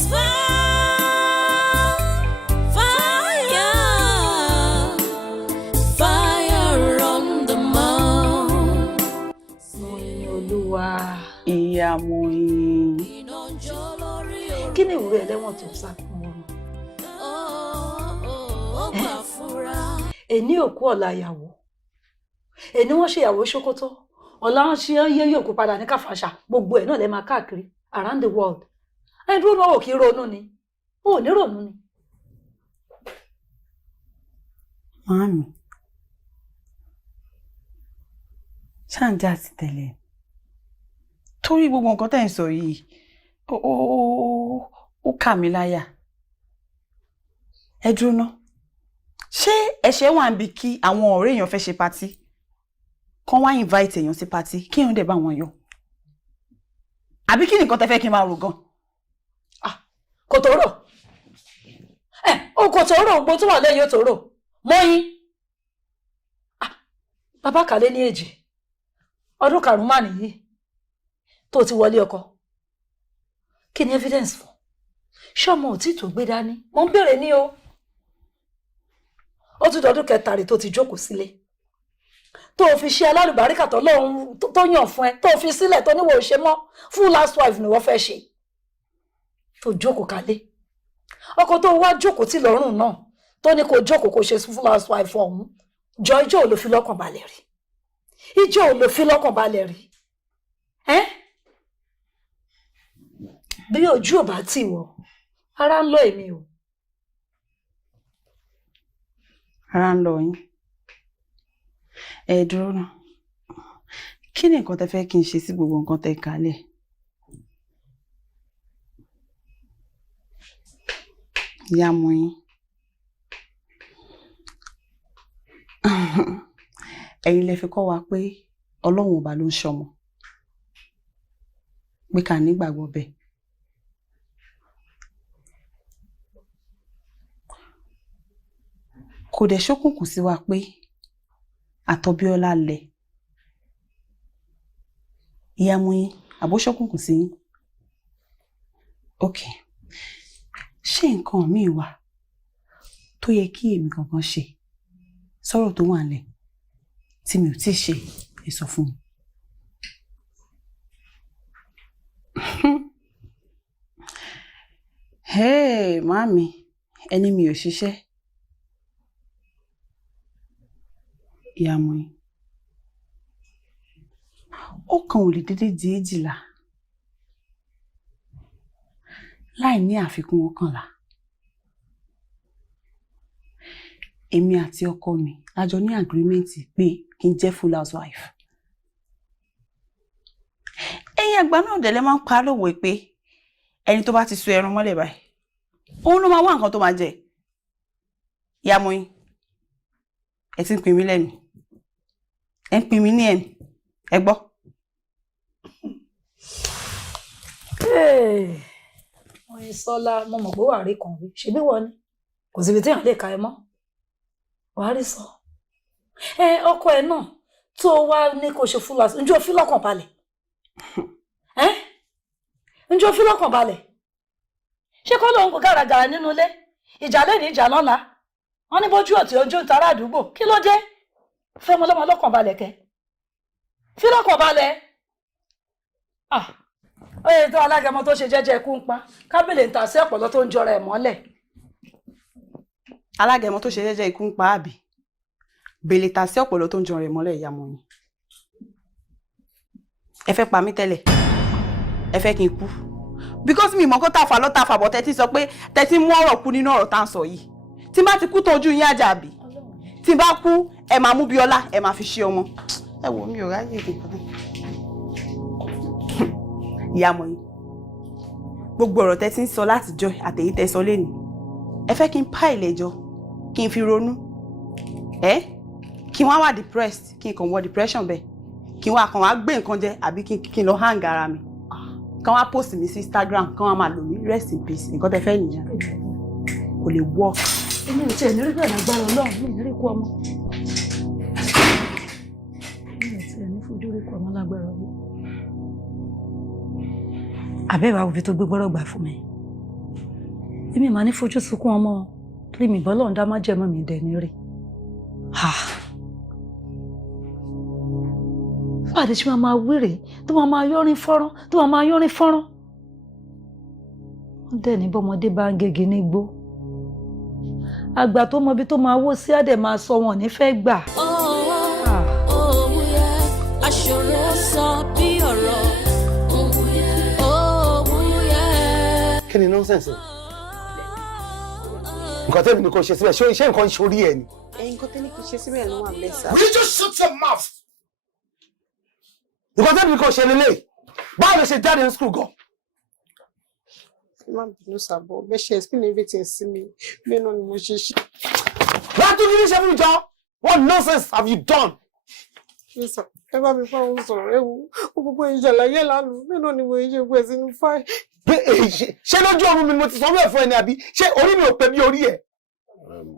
fire on the mountain. Olúwa. Ìyá Moyin. Kí ni ìwúrò ẹlẹ́wọ̀n tó sá fún wọn? Èní òkú ọ̀la ìyàwó. Èní wọ́n ṣe ìyàwó Ṣókótó. Ọ̀la wọ́n ṣe yé yòókù padà ní Káfàṣà. Gbogbo ẹ̀ náà lè máa káàkiri around the world. Ẹ dúró náà ò kí ronú ni. Ó ní ronú ni. Màámi. Ṣáǹjà ti tẹ̀lé. Torí gbogbo nǹkan tẹ́ ń sọ yìí. Ó kà mí láyà. Ẹ dúró ná. Ṣé ẹ̀ṣẹ̀ wà níbi kí àwọn ọ̀rẹ́ èèyàn fẹ́ ṣe party? Kán wá invite èèyàn sí party, kí èèyàn dẹ̀ bá wọn yọ. Àbí kí nìkan tẹ́ fẹ́ kí n máa rò gan? Kò tó rò. O kò tó rò gbogbo tó wà lẹ́yìn ó tó rò. Mọ́yìn. Bàbá kàlẹ́ ní èjì. Ọdún karùn-ún mà nìyí. Tó ti wọlé ọkọ. Kí ni evidence fún? Ṣọ́mọ ò tí tó gbé dání. Mo ń bèèrè ní o. Ó tún dọdún kẹta rẹ̀ tó ti jókòó sílé. Tó fi ṣe alálùbáríkà tọ́lọ́run tó yàn fún ẹ. Tó fi sílẹ̀ tó níwò ṣe mọ́. Fún last wife ni wọ́n fẹ́ ṣe. Tó jókòó kalẹ̀. Ọkọ tó wá jókòó tí lọ́rùn náà. Tó ní kó jókòó kó ṣe fún last wife ọ̀hún. Jọ ijó ò ló fi lọ́kàn balẹ̀ rí. Ijó ò ló fi lọ́kàn balẹ̀ rí. Bí ojú ò bá tì wọ́, ara ń lọ èmi o. Ara ń lọ yín. Ẹ dúró náà. Kí ni nǹkan tẹ́ fẹ́ kí n ṣe sí gbogbo nǹkan tẹ́ kálẹ̀? Ìyá Moyin. Ẹ̀yin lẹ fi kọ́ wa pé Ọlọ́run ọba ló ń ṣọmọ. Pé ká nígbàgbọ́ bẹ́ẹ̀. Kò dẹ̀ ṣókùnkùn sí wa pé Àtọ́bíọ́lá lẹ̀. Ìyá Moyin, àbó ṣókùnkùn sí yín. Okay. Ṣé nǹkan míì wà tó yẹ kí èmi gangan ṣe sọ̀rọ̀ tó wà nílẹ̀ tí mi ò tí ṣe ẹ sọ fún mi? Hey, màámi, ẹni mi ò ṣiṣẹ́. Ìyá Moyin. Ó kàn ò lè dédé di 12 láì ní àfikún 11. Èmi àti ọkọ mi a jọ ní agreement pé kí n jẹ́ full housewife. Ẹ̀yin àgbà náà dẹ̀ lè máa ń pa lówe pé ẹni tó bá ti so ẹran mọ́lẹ̀ báyìí òun ló máa wá nǹkan tó máa jẹ. Ìyá Moyin, ẹ ti ń pin mí lẹ́nu. Ẹ ń pin mí ní ẹ̀mí. Ẹ gbọ́. Oyin Sọ́lá, mo mọ̀ pé wà rí kan rí. Ṣebí wọ́n ni? Kò síbi tí èèyàn lè ka ẹ mọ́. Wà á rí sọ. Ọkọ ẹ náà tó wá ní kó ṣe fún lásán. Ǹjẹ́ o fi lọ́kàn balẹ̀? Ǹjẹ́ o fi lọ́kàn balẹ̀? Ṣé kọ́ lóun kò gàràgàrà nínú ilé? ìjà lẹ́ni ìjà lọ́la wọ́n ní bójú ọ̀tí ojú ń tara àdúgbò kí ló dé fẹ́ mọ lọ́mọ lọ́kàn balẹ̀ kẹ́ fi lọ́kàn balẹ̀ ó yẹ tó alágẹmọ tó ṣe jẹ́jẹ́ ikú ń pa kábìlì ń ta sí ọ̀pọ̀lọ́ tó ń jọra ẹ̀ mọ́lẹ̀. alágẹmọ tó ṣe jẹ́jẹ́ ikú ń pa àbí bèlè ta sí ọ̀pọ̀lọ́ tó ń jọra ẹ̀ mọ́lẹ̀ ìyá mọ́ yín ẹ fẹ́ pa mí tẹ́lẹ̀ ẹ fẹ́ kí n kú because mi mọ̀ kó tàfà ló tàfà bọ̀ tẹ́tí sọ pé tẹ́tí mú ọ̀rọ̀ kú nínú ọ̀rọ̀ tá à ń sọ yìí tí n bá ti kú tó ojú yín àjà àbí tí n bá kú ẹ máa mú Bíọ́lá ẹ máa fi ṣe ọmọ ẹ wò mí ò ráyè nǹkan ìyá mọ̀ yín gbogbo ọ̀rọ̀ tẹ́tí ń sọ látijọ́ àtẹ̀yí tẹ́ sọ lẹ́nu ẹ fẹ́ kí n pá ilé ẹjọ́ kí n fi ronú kí n wá wà depressed kí n kàn wọ depression bẹ́ẹ̀ kí n wá kàn wá gbé nǹkan jẹ àbí kí n lọ hang ara mi kàn wá post mi sí Instagram kàn wá máa lò mí rest in peace nǹkan tẹ́ fẹ́ nìyẹn kò lè work. èmi ò tiẹ̀ ní rí bẹ́ẹ̀ lágbára Ọlọ́run mi ní rí kú ọmọ mi ò tiẹ̀ ní fojú rí kú ọmọ lágbára Ọlọ́run. àbẹ́wà òbí tó gbé gbọ́dọ̀ gbà fún mi èmi máa ní fojú sunkún ọmọ torí mi bọ́ lọ́run dá má jẹ́ mọ́ mi dẹ̀ ní rí. pàdé tí wọ́n máa wéré tó wọ́n máa yọrin fọ́rán tó wọ́n máa yọrin fọ́rán. wọ́n dẹ̀ ní bọ́mọdé bá ń gègé nígbó àgbà tó mọbi tó máa wó sí àdẹ̀ máa sọ wọn ní fẹ́ gbà. aṣòro sọ bí ọ̀rọ̀. kí ni nọ́ńsẹ̀nsì nǹkan tẹ́mi ni kò ṣe síbẹ̀ ṣé iṣẹ́ nǹkan ṣorí ẹ̀ ni. nǹkan tẹ́mi kò ṣe síbẹ̀ ló wà mẹ́sà. will you just shut your mouth. nǹkan tẹ́mi ni kò ṣe lélẹ̀ báwo ló ṣe jáde ní school gan. má bínú sábọ̀ bẹ́ẹ̀ ṣe explain everything sí mi bẹ́ẹ̀ náà ni mo ṣe ṣe. látún ní ṣe fún mi jọ what nonsense have you done. ẹ bá mi fáwọn sọ̀rọ̀ ẹ wo gbogbo ìṣàlàyé lánàá bẹ́ẹ̀ náà ni mo ṣe gbé sínú fáì. ṣé lójú ọrùn mi ni mo ti sọ bẹ́ẹ̀ fún ẹni àbí ṣé orí mi ò pẹ́ bí orí ẹ̀.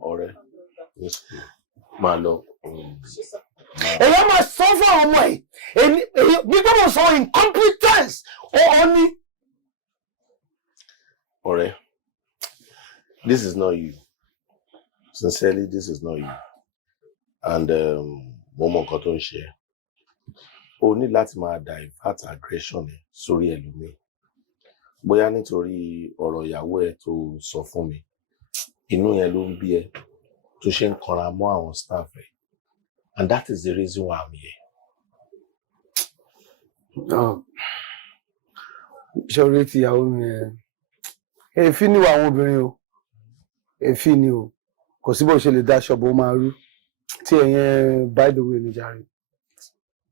ọ̀rẹ́ máa lọ. èèyàn máa sọ fún àwọn ọmọ ẹ̀ bí gbọ́dọ̀ sọ incompetence ó ní. ọ̀rẹ́ this is not you sincerely this is not you and mo mọ nǹkan tó ń ṣe o ní láti máa divert aggression ẹ sórí ẹlòmíì bóyá nítorí ọ̀rọ̀ ìyàwó ẹ tó sọ fún mi inú yẹn ló ń bí ẹ tó ṣe ń kanra mọ́ àwọn staff ẹ and that is the reason why I'm here. ṣọ̀rẹ́ ti ìyàwó mi èéfín ni àwọn obìnrin o èéfín ni o kò sí bó ṣe lè dá ṣọ́bù ó máa rú tí ẹ̀yẹn by the way ni jàre.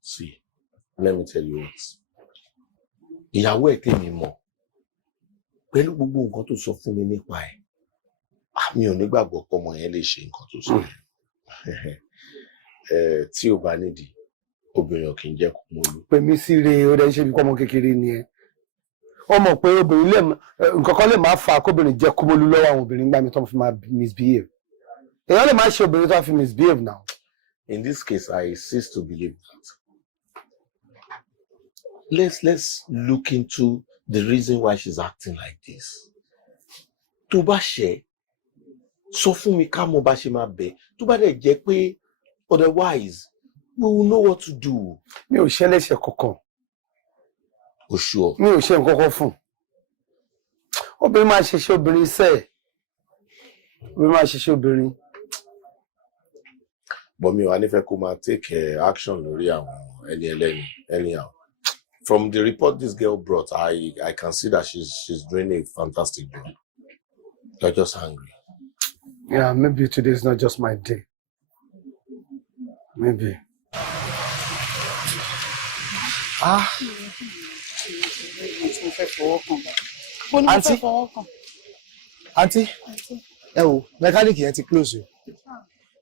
See, let me tell you what ìyàwó ẹ tèmi mọ̀ pẹ̀lú gbogbo nǹkan tó sọ fún mi nípa ẹ̀ mi ò nígbàgbọ́ pé ọmọ yẹn lè ṣe nǹkan tó sọ tí ò bá nídìí obìnrin ò kì í jẹ́ kó mọ́ olú. pèmí sí re ó dẹ́ ṣe bí kọ́mọ kékeré ni ẹ ó mọ̀ pé obìnrin nǹkan kan lè máa fa kóbìnrin jẹ́ kó mọ́lú lọ́wọ́ àwọn obìnrin gbá mi tó fi máa misbehave èèyàn lè máa ṣe obìnrin tó fi misbehave now. In this case, I cease to believe that. Let's look into the reason why she's acting like this. Tó bá ṣe sọ fún mi ká mọ̀ bá ṣe máa bẹ̀ tó bá dẹ̀ jẹ́ pé otherwise we will know what to do. mi ò ṣe léṣe kankan. O sure? mi ò ṣe nǹkan kan fún obìnrin máa ṣiṣẹ́ obìnrin sẹ́ẹ̀ obìnrin máa ṣiṣẹ́ obìnrin. But mi ò wá nífẹ̀ẹ́ kó máa take action lórí àwọn ẹni ẹlẹ́ni anyhow. From the report this girl brought, I can see that she's doing a fantastic job. You're just angry. Yeah, maybe today is not just my day. Maybe. Aunty, ẹ wò mẹkáníìkì yẹn ti close o.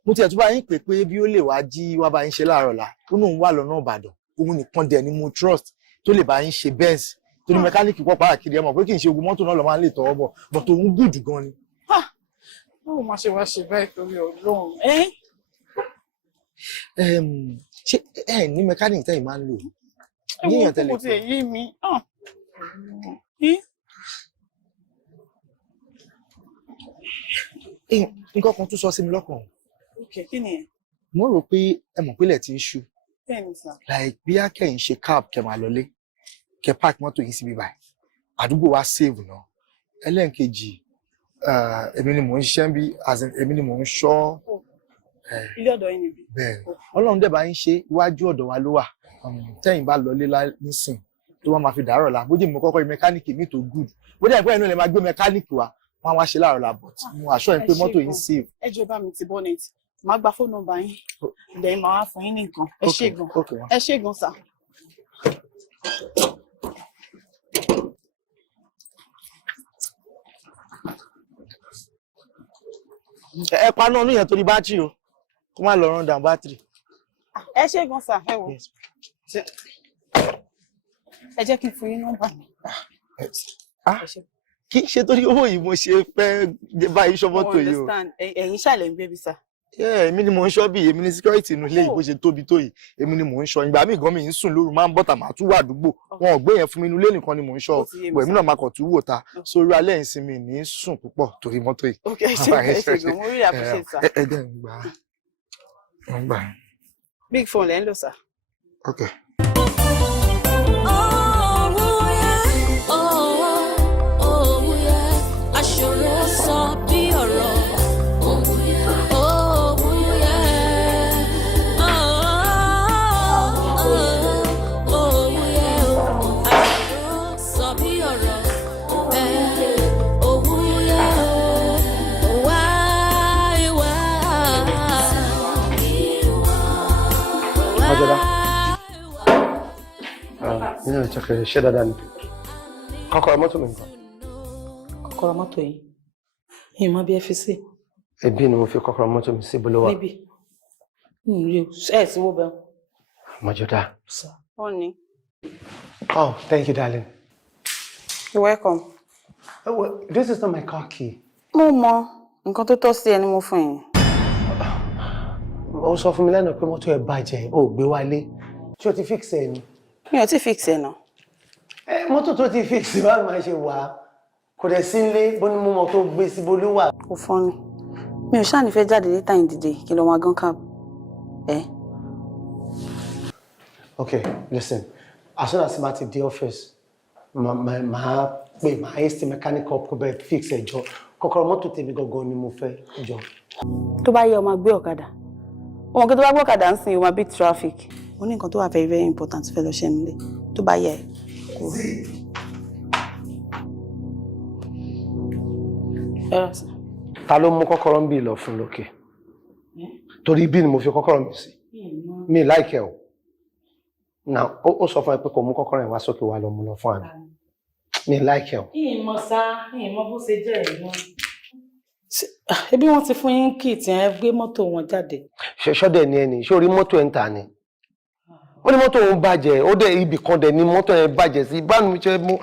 Mo tiẹ̀ tún bá yín pè pé bí ó lè wá jí wá bá yín ṣe láàárọ̀ la, ó náà ń wà lọ́nà Ìbàdàn, òun nìkan dẹ̀ ni mo trust tó lè bá yín ṣe Benz. Torí mẹkáníìkì pọ̀ pàákiri ẹ mọ̀ pé kì í ṣe ogun mọ́tò náà lọ́ máa ń lè tọwọ́ bọ̀, but òun gùdù gan ni. Báwo máa ṣe wá ṣe báyìí torí Ọlọ́run? Ṣé ẹ ní mẹkáníìkì tẹ́yìn máa ń lò? Yíyan tẹ́lẹ̀ kò tiẹ̀ yé mi. nǹkan kan tún sọ sí mi lọ́kàn. Okay, kí ni ẹ? Mo rò pé ẹ mọ̀ pé ilẹ̀ ti ń ṣú. Bẹ́ẹ̀ni sà. Like bí akẹ́yìn ṣe cab kẹ́ máa lọlé kẹ́ park mọ́tò yín síbí báyìí àdúgbò wa save náà. Ẹlẹ́nkejì èmi ni mò ń ṣiṣẹ́ bí èmi ni mò ń ṣọ́. Ilé ọ̀dọ̀ yín níbí. Bẹ́ẹ̀ Ọlọ́run dẹ̀ bá ń ṣe iwájú ọ̀dọ̀ wa ló wà. Tẹ́yìn bá lọlé nísìn tó wọ́n máa fi dàárọ̀ la bójú mi kọ́kọ́ mẹkáníìkì mi tó good bójú ẹ̀pẹ́ inú ẹ̀ máa gbé mẹkáníìkì wa wọ́n á wá ṣe láàárọ̀ la but mo assure yín pé mọ́tò yín save. Ẹ jọ̀ọ́ bá mi ti bonnet màá gba fóònù nọ́mbà yín then màá wá fún yín ní nǹkan. Ẹ ṣé gan. Ẹ ṣé gan sà. Ẹ paná ọdún yẹn torí bátìrì o kó má lọ run down bátìrì. Ẹ ṣé gan sà ẹ wò. Ẹ jẹ́ kí n fún yín nọ́mbà mi. Kí ṣe torí owó yìí mo ṣe fẹ́ báyìí ṣọ́ mọ́tò yìí o. Ẹ̀yin ṣàlẹ̀ ń gbé bí sà. Èmi ni mò ń ṣọ́ bí èmi ni security inú ilé yìí bó ṣe tóbi tó yìí èmi ni mò ń ṣọ́ ìgbà míì gan mi ń sùn lóru máa ń bọ́tà máa tún wà àdúgbò wọn ò gbé yẹn fún mi inú ilé nìkan ni mò ń ṣọ́ bọ̀ èmi náà máa kàn tún wò ta sórí alẹ́ ìsinmi ní sùn púpọ̀ torí mọ́tò yìí. Ok ẹ ṣé gan mo rí appreciate sà. Ẹ dẹ̀ ń gbà. Big phone lẹ́ ń lò sà. Ok. Aṣòro sọ bí ọ̀rọ̀. Nínú ìtọ́kẹ̀ ṣé dáadáa ni kọ́kọ́rọ́ mọ́tò mi nǹkan. Kọ́kọ́rọ́ mọ́tò yìí yìí má bí ẹ fi sí. Ẹbí ni mo fi kọ́kọ́rọ́ mọ́tò mi sí bolo wa. Níbi rí o ẹ sí wo bẹ́ẹ̀. Mọ́jọ́dá. Honey. Oh, thank you, darling. You're welcome. Oh, well, this is not my car key. Mo mọ nǹkan tó tọ́ sí ẹ ni mo fún yín. Ó sọ fún mi lẹ́nu pé mọ́tò ẹ bàjẹ́ ó gbé wálé ṣé o ti fix ẹ ni. Mi ò tí fix ẹ náà. Mọ́tò tó ti fix báwo máa ṣe wà kò dẹ̀ sí ilé bó ní mo mọ̀ tó gbé sí bolú wà. Kò fọ́n ni mi ò ṣáà ní fẹ́ jáde létà yìí dìde kí lọ wọn gan cab. Okay, listen, as soon as I'm at the office máa haste mechanic up kó bẹ́ẹ̀ fix ẹ jọ kọ́kọ́rọ́ mọ́tò tèmi gangan ni mo fẹ́ jọ. Tó bá yẹ o máa gbé ọ̀kadà ọmọ kí tó bá gbé ọ̀kadà ń sin o máa beat traffic. Mo ní nǹkan tó wà very very important fẹ́ lọ ṣe nílé tó bá yẹ kó. Ta ló mú kọ́kọ́rọ́ ń bí lọ fún lókè torí bí ni mo fi kọ́kọ́rọ́ mi sí mi láìkẹ́ o na ó sọ fún ẹ pé kò mú kọ́kọ́rọ́ ẹ̀ wá sókè wá lọ mú lọ fún àmì mi láìkẹ́ o. Ìmọ̀ sá ìmọ̀ bó ṣe jẹ́ ìmọ̀. Ebi wọ́n ti fún yín kí tí ẹ gbé mọ́tò wọn jáde. Ṣọ́dẹ̀ ni ẹni ṣé orí mọ́tò ẹ̀ ń ta ni ó ní mọ́tò òun bàjẹ́ ó dẹ̀ ibì kan dẹ̀ ni mọ́tò ẹ̀ bàjẹ́ sí báwo ni ṣe mú.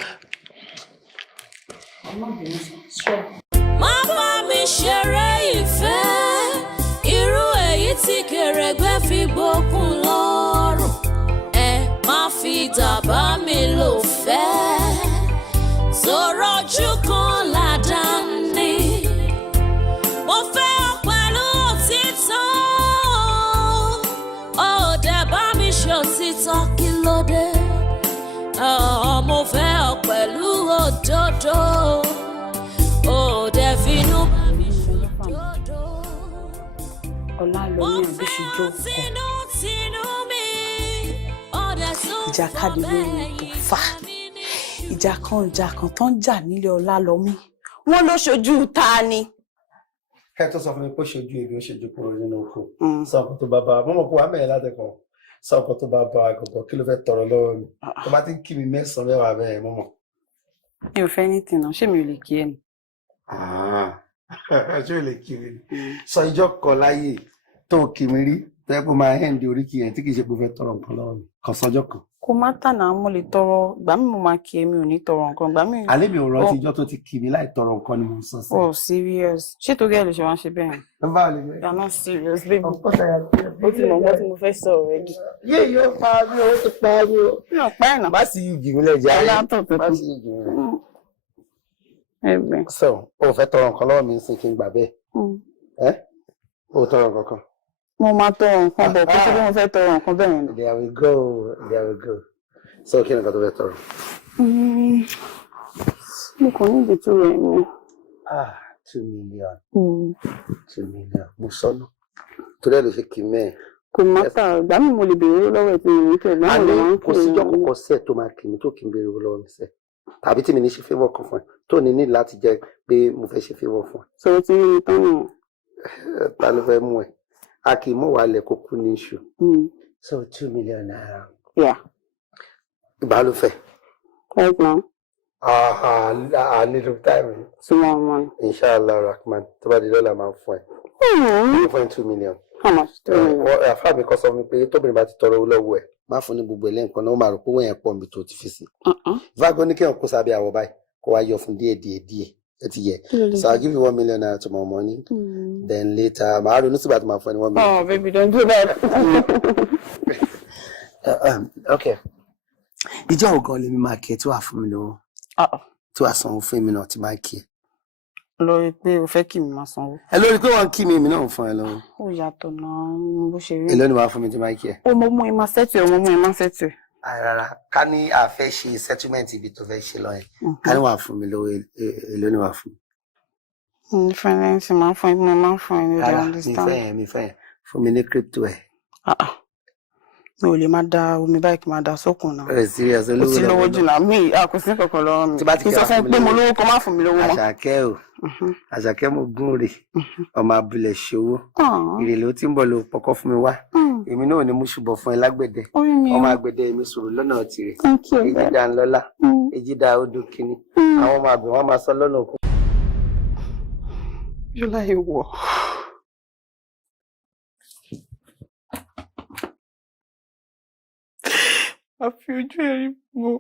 Má bá mi ṣeré ìfẹ́ irú èyí tí kèrègbè fi gbókun lọ́rùn ẹ má fi dàbá mi lò fẹ́ sọ̀rọ̀ ojú kan ládàáni mo fẹ́ ọ pẹ̀lú òtítọ́ ọ̀dẹ̀ bá mi ṣe òtítọ́ kí ló dé mo fẹ́ ọ pẹ̀lú òdodo òdẹ̀ finú bá mi ṣòdodo Ọlá lọ ní àbí ṣe jó ìjàkadì lórí tó fà ìjà kan tó ń jà nílé Ọlálọmí wọn ló ṣojú ta ni. Ẹ tó sọ fún mi pé ó ṣojú èmi ó ṣojú kúrò nínú oko sọ ọkọ tó bá bá mọ́mọ́ kó wá mẹ́rin látẹ̀kọ̀ sọ ọkọ tó bá bá àgọ̀gọ̀ kí ló fẹ́ tọrọ lọ́wọ́ mi tó bá ti ń kí mi mẹ́sàn-án mẹ́wàá bẹ́ẹ̀ mọ́mọ́. Mi ò fẹ́ ní tìǹà ṣé mi ò lè kí ẹ ni. Ṣé o lè kí mi sọ ìjọ kan láyè tó kì mí rí tẹ́ kó máa hẹ́ǹdì oríkì yẹn tí kì í ṣe pé ó fẹ́ tọrọ nǹkan lọ́wọ́ mi kan sọjọ́ kan. Kò má tànà mo lè tọrọ ìgbà mi mo máa kí ẹ mi ò ní tọrọ nǹkan ìgbà mi. Àlẹ́ mi ò rántí ìjọ tó ti kì mí láì tọrọ nǹkan ni mo ń sọ sí. Oh serious ṣé torí ẹ lè ṣe wá ṣe bẹ́ẹ̀. You are not serious baby. Ó ti mọ̀ nǹkan tí mo fẹ́ sọ already. Yé yóò pa mí o ti pa mí o. Mi ò pa ẹ̀nà. Bá sì igi mi lẹ́jà rẹ̀. Bá sì igi mi. Ẹgbẹ́. So o fẹ́ tọrọ nǹkan lọ́wọ́ mi ń sìn kí n gbà bẹ́ẹ̀. Ó tọrọ kankan. Mo máa tọrọ nǹkan bọ̀ kó tó bí mo fẹ́ tọrọ nǹkan bẹ́ẹ̀ yẹn. There we go. There we go. So kí ni nǹkan tó fẹ́ tọrọ? Mo kàn ní ìdí tó rẹ̀ mi. 2 million. 2 million. Mo sọ́nà. Torí ẹ̀ ló ṣe kì í mẹ́ẹ̀. Kò má tà ìgbà mi mo lè béèrè lọ́wọ́ ẹ̀ tí mo ní fẹ́ báwo ló máa ń kò síjọ́ kọ̀ọ̀kan sẹ́ẹ̀ tó máa kì mí tó kì í béèrè owó lọ́wọ́ mi sẹ́ẹ̀. Tàbí tí mi ní ṣe favour kan fún ẹ tó ní láti jẹ́ pé mo fẹ́ ṣe favour fún ẹ. Sọ̀rọ̀ tí mi tán nìyẹn. Ta ló fẹ́ mú ẹ? A kì í mú wàhálẹ̀ kó kú ní iṣu. So 2 million naira. Yeah. Ìgbà ló fẹ́. Right now. A little time. Small money. Inshallah Rahman. Tó bá di dọ́là máa fún ẹ. Mo fún ẹ 2 million. How much? 2 million. Àfáà mi kọ́ sọ mi pé tóbìnrin bá ti tọrọ owó lọ́wọ́ ẹ̀ má fún ní gbogbo ẹlẹ́ nǹkan náà ó máa rò pé owó yẹn pọ̀ níbi tó ti fi sí. Vago ní kéèyàn kó sábẹ́ àwọ̀ báyìí kó wá yọ fún díẹ̀. Ẹ ti yẹ. So I'll give you 1 million naira tomorrow morning. Then later màá ronú sígbà tó máa fún ẹ ní 1 million. Oh baby, don't do that. Okay. Ìjọ́ wo gan lèmi máa kí ẹ tí wàá fún mi lówó? Tí wàá sanwó fún mi náà tí máa kí ẹ. Lórí pé o fẹ́ kí mi máa sanwó. Ẹ lórí pé wọ́n kí mi èmi náà fún ẹ lọ́wọ́. Ó yàtọ̀ náà bó ṣe rí. Èló ni wàá fún mi tí máa kí ẹ? Ó mọ mú ẹ máa sẹ́tù ẹ̀, mú ẹ máa sẹ́tù ẹ̀. Rárá, ká ní àfẹ́ ṣe settlement ibi tó fẹ́ ṣe lọ yẹn. Ká ní wàá fún mi lówó èló ni wàá fún mi? Finance máa ń fún ẹ, mo máa ń fún ẹ ní Rárá, understand. mi fẹ́ yẹn. Fún mi ní crypto ẹ̀. Mi ò lè máa da omi báyìí kí n máa da sókun náà. Ẹ serious Ó ti lówó jìnnà mi kò sí kankan lọ́wọ́ mi. Kí n sọ fún pé mo lówó kó má fún mi lówó mọ́. Àṣàkẹ́ o. Àṣàkẹ́ mo gún rè. Ọmọ abúlé ṣòwò. Ìrèlè ó ti ń bọ̀ ló pọkọ́ fún mi wá. Èmi náà ò ní mú ṣùbọ̀ fún ẹ lágbẹ̀dẹ. Ọmọ àgbẹ̀dẹ mi sọ̀rọ̀ lọ́nà tirẹ̀. Èjìdá ńlọ́lá. Èjìdá odò kìíní. Àwọn ọmọ àgbẹ̀ wọn máa sọ lọ́nà òkú. Yọlá ìwọ. A fi ojú ẹ̀rí wo.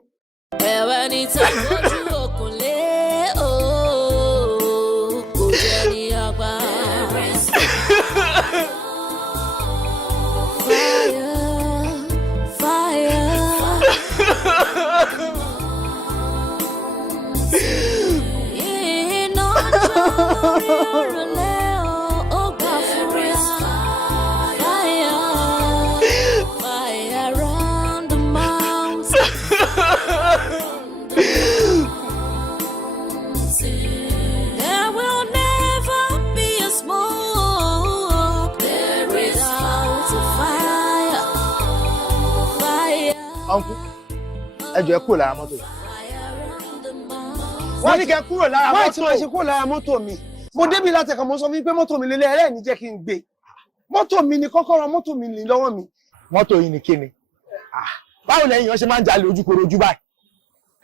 Ẹ̀wẹ̀ ni tá fojú òkun lé kò jẹ́ ní àgbà. Iná jó ìrọ̀lẹ́ ó gbà fúra. Fire round the mountain. There will never be a smoke without a fire. Uncle, ẹ jọ̀ọ́ ẹ kúrò lára mọ́tò. Wọ́n ní kẹ́ kúrò lára mọ́tò. Wọ́n ti máa ṣe kúrò lára mọ́tò mi. Mo débi láti ẹ̀kan mo sọ fún yín pé mọ́tò mi lélẹ̀ ẹ̀rẹ́ ní jẹ́ kí n gbé. Mọ́tò mi ni kọ́kọ́rọ́ mọ́tò mi ní lọ́wọ́ mi. Mọ́tò yìí ni kíni? Báwo lẹ́yìn yẹn ṣe máa ń jalè ojúkorojú báyìí?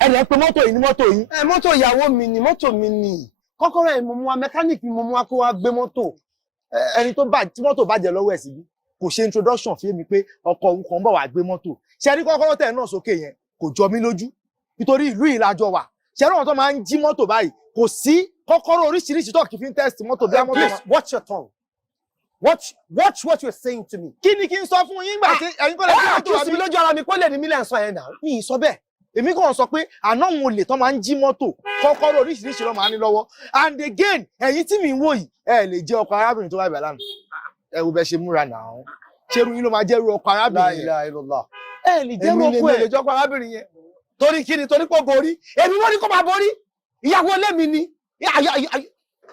Ẹni ẹ pé mọ́tò yìí ni mọ́tò yìí. Mọ́tò ìyàwó mi ni mọ́tò mi ni. Kọ́kọ́rọ́ ẹ̀ mo mú wa mẹkáníìkì mo mú wa kó wa gbé mọ́tò. Ẹni tí mọ́tò bàjẹ́ lọ́wọ́ ẹ̀ síbí kò ṣe introduction fún mi pé ọkọ̀ òun kan ń bọ̀ wá gbé mọ́tò. Ṣé rí kọ́kọ́rọ́ tẹ̀ náà sókè yẹn kò jọ mí lójú nítorí ìlú ìlàjọ wà. Ṣé rí wọn tó máa ń jí mọ́tò báyìí kò sí kọ́kọ́rọ́ oríṣiríṣi tó kì í fi ń test mọ́tò bí mọ́tò máa. Watch your tongue. Watch what you're saying to me. Kí ni kí n sọ fún yín gbà tí ẹ̀yin kọ́ lè fi mọ́tò wá bí lójú ara mi kó lè ní mílíọ̀nù sọ yẹn náà. Mi ì sọ bẹ́ẹ̀. Èmi kàn sọ pé àná òun olè tó máa ń jí mọ́tò kọ́kọ́rọ́ oríṣiríṣi ló máa ń ní lọ́wọ́. And again ẹ̀yin tí mi ń wò yìí ẹ lè jẹ́ ọkọ arábìnrin tó wà bẹ̀ lánàá. Ẹ wo bẹ ṣe múra náà. Ṣerú yín ló máa jẹ́rú ọkọ arábìnrin yẹn. Ẹ lè jẹ́rú ọkọ ẹ̀. Èmi lè jẹ́ ọkọ arábìnrin yẹn. Torí kí ni torí pé ó borí. Èmi wọ́n ní kó máa borí. Ìyàwó ilé mi ni.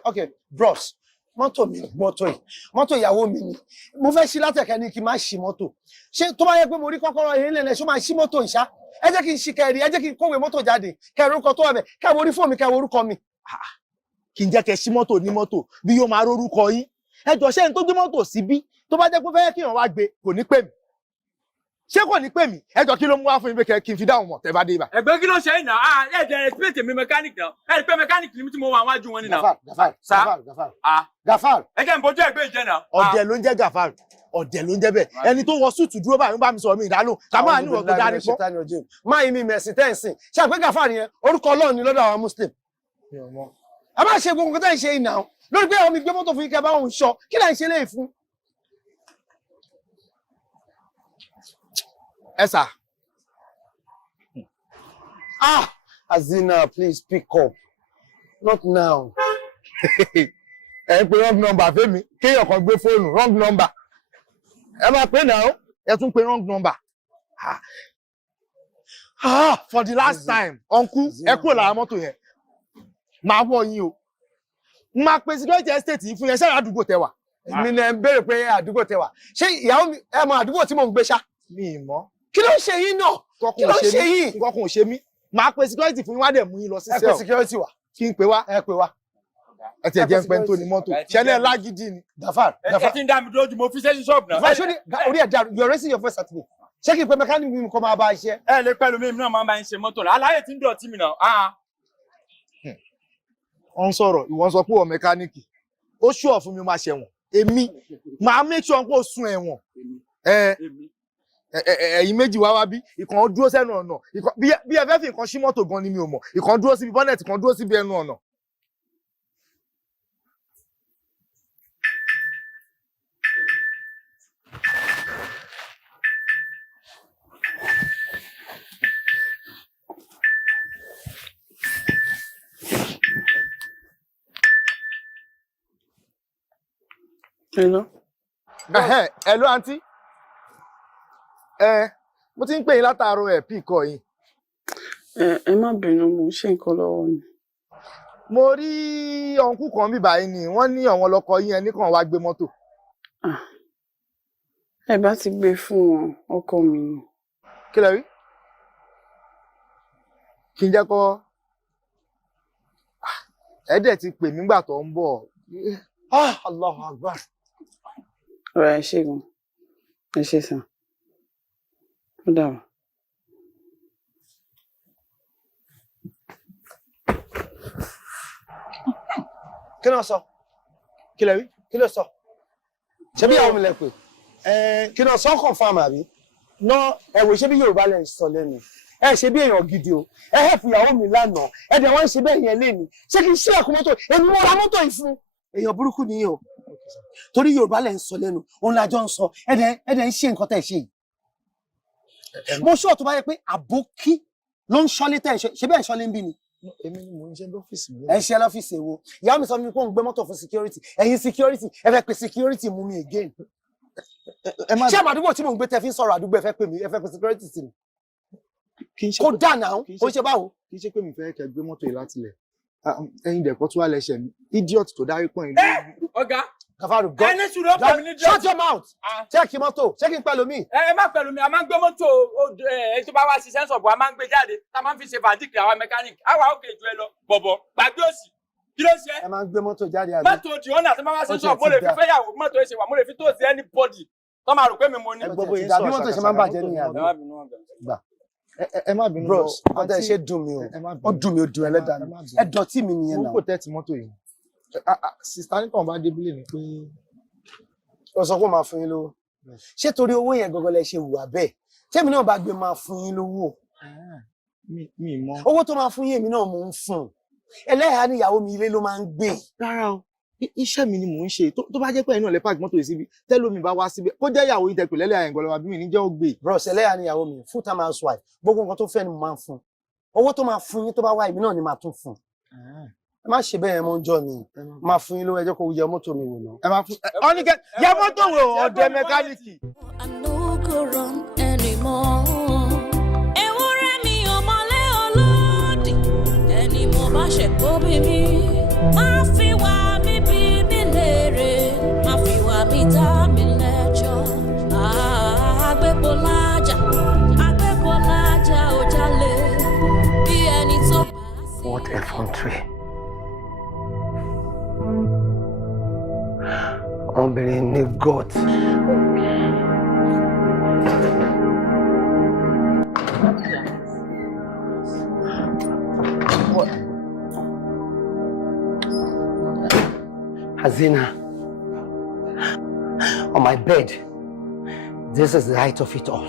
Okay, bros. Mọ́tò mi mọ́tò ìyàwó mi ni. Mo fẹ́ ṣí látẹ̀kẹ́ ni kí n má ṣí mọ́tò. Ṣé tó bá yẹ pé mo rí kọ́kọ́rọ́ yẹn lẹ́lẹ̀ ṣó máa ṣí mọ́tò ìṣá? Ẹ jẹ́ kí n ṣí kẹrì, ẹ jẹ́ kí n kówé mọ́tò jáde. Kẹrì orúkọ tó wà bẹ̀, kẹrì orí fóònù mi, kẹrì orúkọ mi. Kí n jẹ́ kẹ́ ṣí mọ́tò ní mọ́tò bí yóò máa rórúkọ yín. Ẹ jọ ṣé n tó gbé mọ́tò síbí tó bá jẹ́ pé fẹ́ kí èèyàn wá gbé kò ní pè mí. Ṣé kò ní pè mí? Ẹ jọ kí ló mú wá fún mi pé kí n fi dáhùn mọ̀ tẹ́ bá dé ibà. Ẹgbẹ́ kí ló ṣe é náà? Ẹ jẹ́ explain tèmi mechanic náà. Ẹ rí pé mechanic ni mi tí mo wà wájú wọn ni náà. Gafar. Ẹ jẹ́ n bójú ẹgbẹ́ ìjẹ́ náà. Ọ̀dẹ̀ ló ń jẹ́ Gafar. Ọ̀dẹ̀ ló ń jẹ́ bẹ́ẹ̀. Ẹni tó wọ súùtù dúró báyìí ń bá mi sọ̀rọ̀ mi ìdálò. Kàmá àníwọ̀ tó dárí pọ́. Máa yí mi mẹ̀sìn tẹ́ǹsìn. Ṣé àpé Gafar yẹn orúkọ Ọlọ́run ni lọ́dọ̀ àwọn Muslim? A máa ṣe gbogbo nǹkan tẹ́ ń ṣe ìnà lórí pé àwọn mi gbé mọ́tò fún yín kẹ́ bá òun ṣọ. Kí là ń ṣe léyìí fún? Esa. Azina, please pick up. Not now. ẹ ń pe wrong number fẹ́mi kéèyàn kan gbé fóònù wrong number ẹ máa pè náà ẹ tún pe wrong number. For the last time uncle ẹ kúrò lára mọ́tò yẹn máa wọ̀ yín o máa pe security estate yìí fún yẹn ṣáà àdúgbò tẹwà. èmi náà ń béèrè pé àdúgbò tẹwà ṣé ìyàwó mi ẹ mọ àdúgbò tí mò ń gbé ṣá. mi ì mọ̀. kí ló ń ṣe yín náà kí ló ń ṣe yín. nǹkan kan ò ṣe mí máa pe security fún yín wá dẹ̀ mú yín lọ sí sẹ́ọ̀. ẹ pe security wà. kí n pè wá ẹ pè wá. ẹ ti ẹ̀ jẹ́ ń pẹ́ tó ní mọ́tò ṣẹlẹ̀ lágídí ni. Gafar ẹ ti ń dá mi dúró ju mo fi ṣẹ́yìn ṣọ́ọ̀bù náà. orí ẹ̀ dàrú you are racing your first certificate. ṣé kí n pe mechanic mi kọ́ máa bá a ṣe. ẹ lè pẹ́ lómi náà máa bá ń ṣe mọ́tò náà aláyè tí ń dọ̀tí mi náà. wọ́n sọ̀rọ̀ ìwọ́n sọ pé wọ́n mẹkáníìkì ó ṣùọ̀ fún mi máa ṣẹ̀wọ̀n èmi máa make sure pé ó sún ẹ̀wọ̀n ẹ̀yin méjì wá bí ìkan dúró sẹ́nu ọ̀nà bí ẹ fẹ́ fi nǹkan ṣí mọ́tò gan ni mi ò mọ̀ ìkan dúró síbi bọ́nẹ̀tì kan dúró síbi ẹnu ọ̀nà. Hello. Hello aunty. Mo ti ń pè yín látàárọ̀ ẹ̀ pí kọ́ yín. Ẹ má bínú mo ń ṣe nǹkan lọ́wọ́ ni. Mo rí ọ̀nkú kan bí báyìí ni wọ́n ní àwọn ọlọ́kọ yín ẹni kan wá gbé mọ́tò. Ẹ bá ti gbé fún wọn ọkọ mi ni. Kí lẹ rí? Kí n jẹ́ kọ́ ẹ dẹ̀ ti pè mí gbà tó ń bọ̀. Allahu Akbar. Ọ̀rọ̀ ẹ ṣe gan. Ẹ ṣe sàn. Ó dàbọ̀. Kí ló sọ? Kí lẹ rí? Kí ló sọ? Ṣé bí àwọn mi lẹ pè? Kí ló sọ confirm àbí? Ná ẹ̀wò ṣé bí Yorùbá lẹ ń sọ lẹ́nu. Ẹ ṣe bí èèyàn gidi o. Ẹ help ìyàwó mi lánàá. Ẹ dẹ̀ wọ́n ṣe bẹ́ẹ̀ yẹn léni. Ṣé kí n ṣí ẹ̀kú mọ́tò? Èmi mo ra mọ́tò yìí fún. Èèyàn burúkú nìyí o. Torí Yorùbá lẹ ń sọ lẹ́nu. Òun lájọ ń sọ. Ẹ dẹ̀ ń ṣe nǹkan tẹ́ ṣe yìí. Mo ṣọ́ tó bá yẹ pé àbókí ló ń ṣọ́lé tẹ́ ṣe bẹ́ẹ̀ ṣọ́lé ń bí ni. Èmi ni mò ń ṣe lọ́fíìsì mi. Ẹ ń ṣe lọ́fíìsì èwo. Ìyá mi sọ fún mi pé òun gbé mọ́tò fún security. Ẹ̀yin security ẹ fẹ́ pe security mú mi again. Ṣé àmàdúgbò tí mò ń gbé tẹ́ fi ń sọ̀rọ̀ àdúgbò ẹ fẹ́ pè mí ẹ fẹ́ pe security sí mi. Kó dà náà kó ṣe báwo. Kì í ṣe pé mi fẹ́ kẹ́ gbé mọ́tò yìí láti lẹ̀. Ẹ̀yin dẹ̀kọ́ tó wà lẹ́sẹ̀ mi. Idiot tó dárí pọ̀ yìí. Ọ̀gá. Gafaru God. Ẹni sùúrù ọkọ mi ní díẹ̀. Shut your mouth. Check mọ́tò. Check in pẹ̀lú mi. Ẹ má pẹ̀lú mi, a máa ń gbé mọ́tò tó bá wá ṣiṣẹ́ sọ̀bù, a máa ń gbé jáde, tá a máa ń fi ṣe fàdíkì àwa mẹkáníìkì. Àwa òkè ju ẹ lọ, bọ̀bọ̀, gbàgbé òsì. Kí ló ṣe? Ẹ máa ń gbé mọ́tò jáde àbí? Mọ́tò di ọ̀nà tó máa wá sí sọ̀bù, mo lè fi fẹ́yàwó mọ́tò ẹ̀ ṣe wà, mo lè fi tó sí anybody. Tó máa rò pé mi mo ní. Bí mọ́tò ṣe máa ń bàjẹ́ nìyẹn àbí? Ẹ má bínú. Bros, ọ̀tá ẹ ṣe dùn mí o. Ó dùn mí, ó dùn ẹlẹ́dàá mi. Ẹ dọ̀tí mi nìyẹn náà. Mo kò tẹ́tí mọ́tò yìí. Sista nìkan bá débílẹ̀ ni pé ó sọ pé máa fún yín lówó. Ṣé torí owó yẹn gangan lẹ ṣe hùwà bẹ́ẹ̀? Tẹ́mi náà bá gbé máa fún yín lówó. Mi mọ̀. Owó tó máa fún yín èmi náà mò ń fún. Ẹlẹ́yà níyàwó mi ilé ló máa ń gbé. Rárá o, iṣẹ́ mi ni mò ń ṣe. Tó bá jẹ́ pé ẹ̀yin náà lè pààkì mọ́tò yìí síbi, tẹ́lómi bá wá síbi, kó jẹ́ ìyàwó yín tẹ pè lẹ́lẹ́yà yẹn gbọ́dọ̀ wá bí mi ní jẹ́ ó gbé. Bros, ẹlẹ́yà níyàwó mi, full time housewife, gbogbo nǹkan tó fẹ́ ni mo máa ń fún. Owó tó máa fún yín tó bá wá èmi náà ni màá tún fún. Ẹ má ṣe bẹ́ẹ̀ mọ́ jọ mi, máa fún yín lówó ẹjọ́ kó yẹ mọ́tò mi wò náà. Ẹ máa fún ọ́nìkẹ́ yẹ mọ́tò wò ọ̀dẹ mẹkáníìkì. I no go run anymore. Ewúrẹ́ mi ò mọ̀lé olódì, ẹni mo bá ṣe kó bí mi. Má fi wá mi bí mi léèrè, má fi wá mi dá mi lẹ́jọ́. Agbépolájà ò jalè bí ẹni tó bá sí. What effrontery. Ọmọbìnrin ní God. Hazina, on my bed, this is the height of it all.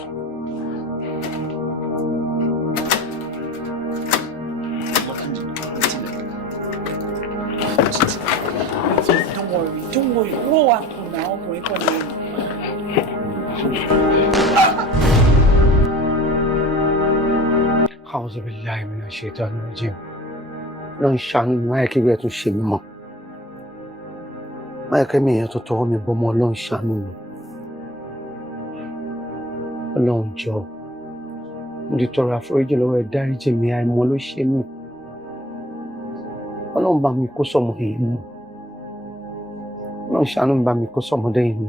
Don't worry, grow up now, ọkùnrin kan ní. A'udhu billahi minash shaitani rajim. Lọ́n ṣàánú ní wáyé kí wíwẹ́ tún ṣe mí mọ́. máa kẹ́ mi èèyàn tó tọwọ́ mi bọ́ mọ́ Ọlọ́run ṣàánú mi. Ọlọ́run jọ̀ọ́. Mo ti tọrọ àforíjì lọ́wọ́ ẹ dáríjì mi àìmọ̀ ló ṣe mí. Ọlọ́run bá mi kó sọmọ yìí mú. Ọlọ́run ṣàánú mi bá mi kó sọmọdé yìí mú.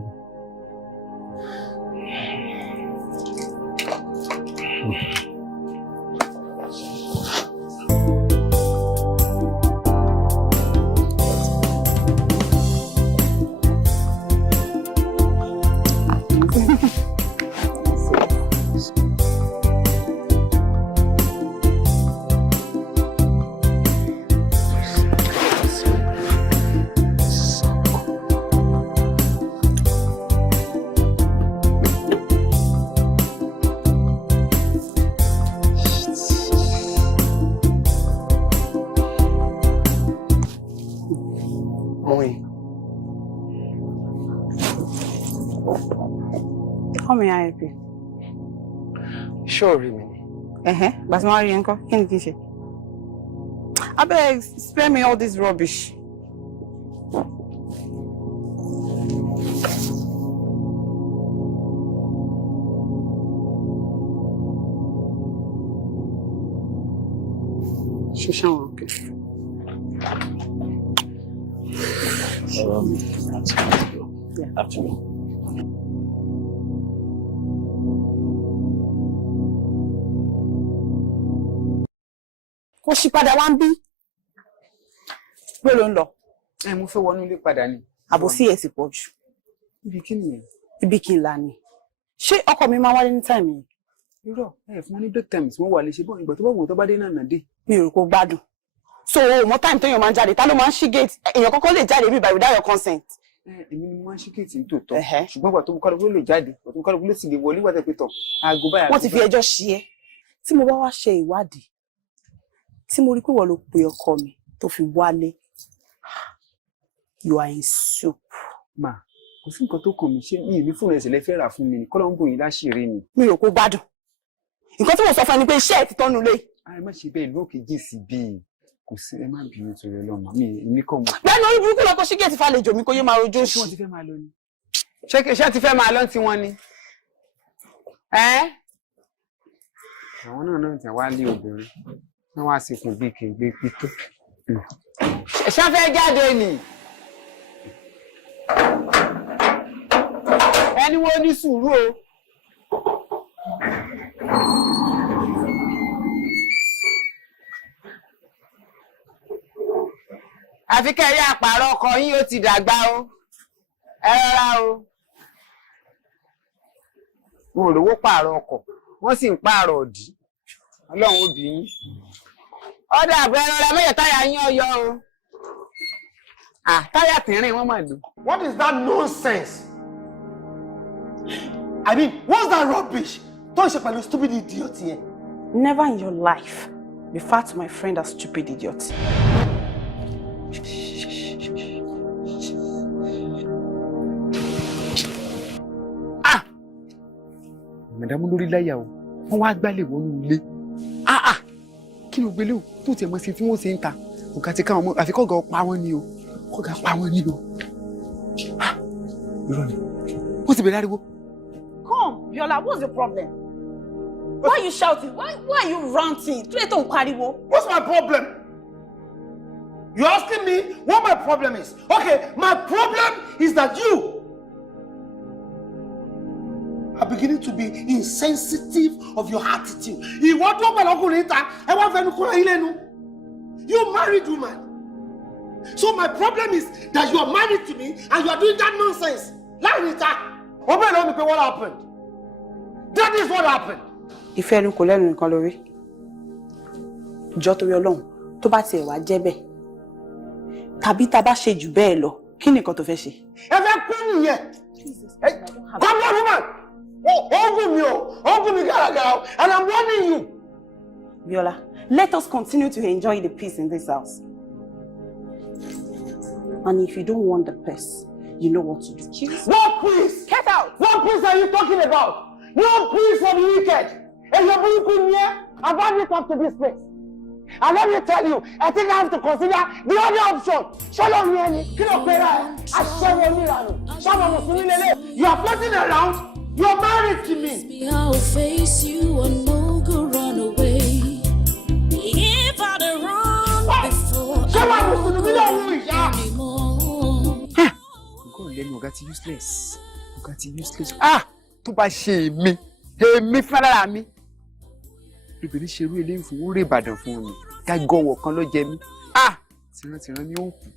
Sure, me. But my uncle, can you say? I beg, spare me all this rubbish. Shushan, okay. Afternoon. Kò ṣì padà wá ń bí. Pé ló ń lọ. Mo fẹ́ wọnú ilé padà ni. Àbòsí ẹ̀ sì pọ̀ jù. Ibi kí nìyẹn? Ibi kí n la ni. Ṣé ọkọ mi máa wálé ní táìmù yìí? Irọ́, fún wọn ní break time tí wọ́n wà lè ṣe bọ́ ìgbà tó bá wù tó bá dé náà nà dé. Mi ò rò kó gbádùn. So mo time téèyàn máa ń jáde, ta ló máa ń ṣí gate? Èèyàn kọ́kọ́ lè jáde bí by without your consent. Èmi ni mo máa ń ṣí gate ní tòótọ́. Ṣùgbọ́n ìgbà tó kálukú lè jáde, ìgbà tó kálukú lè sì lè wọlé wà tẹ́ pé tọ̀. Aago báyà. Wọ́n ti fi ẹjọ́ ṣí ẹ́. Tí mo bá wá ṣe ìwádìí, tí mo rí pé wọ́n ló pe ọkọ mi tó fi wálé, you are in soup. Ma, kò sí nǹkan tó kàn mí ṣe ní ìlú fún ẹsẹ̀ lẹ́fẹ́ rà fún mi ní kọ́lọ́mbù yìí láṣìírí ni. Mi ò kó gbádùn. Nǹkan tí mo sọ fún ẹ ni pé iṣẹ́ ẹ̀ ti tọ́nu lé. Ẹ má ṣe bẹ́ẹ̀ ìlú òkè jì sí bíi kò sí ẹ má bínú torí Ọlọ́run mi kàn mọ́. Bẹ́ẹ̀ni orí burúkú lọ kó ṣí gẹ̀ẹ́tì fàlejò mi kó yé máa rojọ́ ṣé wọ́n ti fẹ́ máa lọ ni. Ṣé ti fẹ́ máa lọ tí wọ́n ni? Àwọn náà ti wá lé obìnrin wọ́n wá sí kùn bíi kègbé pító. Ṣáfẹ́ jáde nì. Ẹni wo ní sùúrù o. Àfi kẹ́ rí àpàrọ̀ ọkọ yín ó ti dàgbà o. Ẹ rọra o. Wọn ò lówó pààrọ̀ ọkọ̀, wọ́n sì ń pààrọ̀ òdì. Ọlọ́run ó bí yín. Ọ̀dà àbẹ̀rẹ̀ rẹ̀ mẹ́yẹ̀ táyà yín ọyọ o. Táyà tìrín wọ́n máa lò. What is that nonsense? I mean, what's that rubbish? Tó ń ṣe pẹ̀lú stupid idiot yẹn. Never in your life refer to my friend as stupid idiot. Màdàmú lórí láyà o, wọ́n wá gbálẹ̀ wọnú ilé. Kí ló gbélé o tó tiẹ̀ mọ́ sí tí wọ́n ṣe ń ta? Òkà ti káwọn ọmọ àfi kọ́gà pa wọ́n ni o. Kọ́gà pa wọ́n ni o. Irọ́ ni. Wọ́n ti bẹ̀rẹ̀ ariwo. Come, Biola, what's the problem? Why are you shouting? Why are you ranting? Kí ló tó ń pariwo? What's my problem? You're asking me what my problem is. Okay, my problem is that you are beginning to be insensitive of your attitude. You married woman. So my problem is that you are married to me and you are doing that nonsense. What happened? That is what happened. Ìfẹ́ ẹnu kò lẹ́nu nìkan lórí. Jọ̀ọ́ torí Ọlọ́run, tó bá tiẹ̀ wá jẹ́ bẹ́ẹ̀. Tàbí tá bá ṣe jù bẹ́ẹ̀ lọ, kí ni nǹkan tó fẹ́ ṣe? Ẹ fẹ́ kú nìyẹn. Come on, woman. Ogun mi gara, and I'm warning you. Biola, let us continue to enjoy the peace in this house. And if you don't want the peace, you know what to do. What peace? Get out! What peace are you talking about? No peace for the wicked. And you're bringing here. I've had you come to this place. And let me tell you, I think I have to consider the other option. Shalom Yeni, Kilo Pera, Ashero Milano, Shama Musulilele. You are floating around, you are married to me. I'll face you and no go run away. If I'd run before Shama Musulilele anymore. Go lẹ́nu ọ̀gá ti useless. Ọ̀gá ti useless. Tó bá ṣe èmi fúnra mi. Obìnrin ṣerú eléyìí fún orí Ìbàdàn fún mi. Gágọ́wọ̀ kan ló jẹ mí. Tìrántìrán ni ó kù.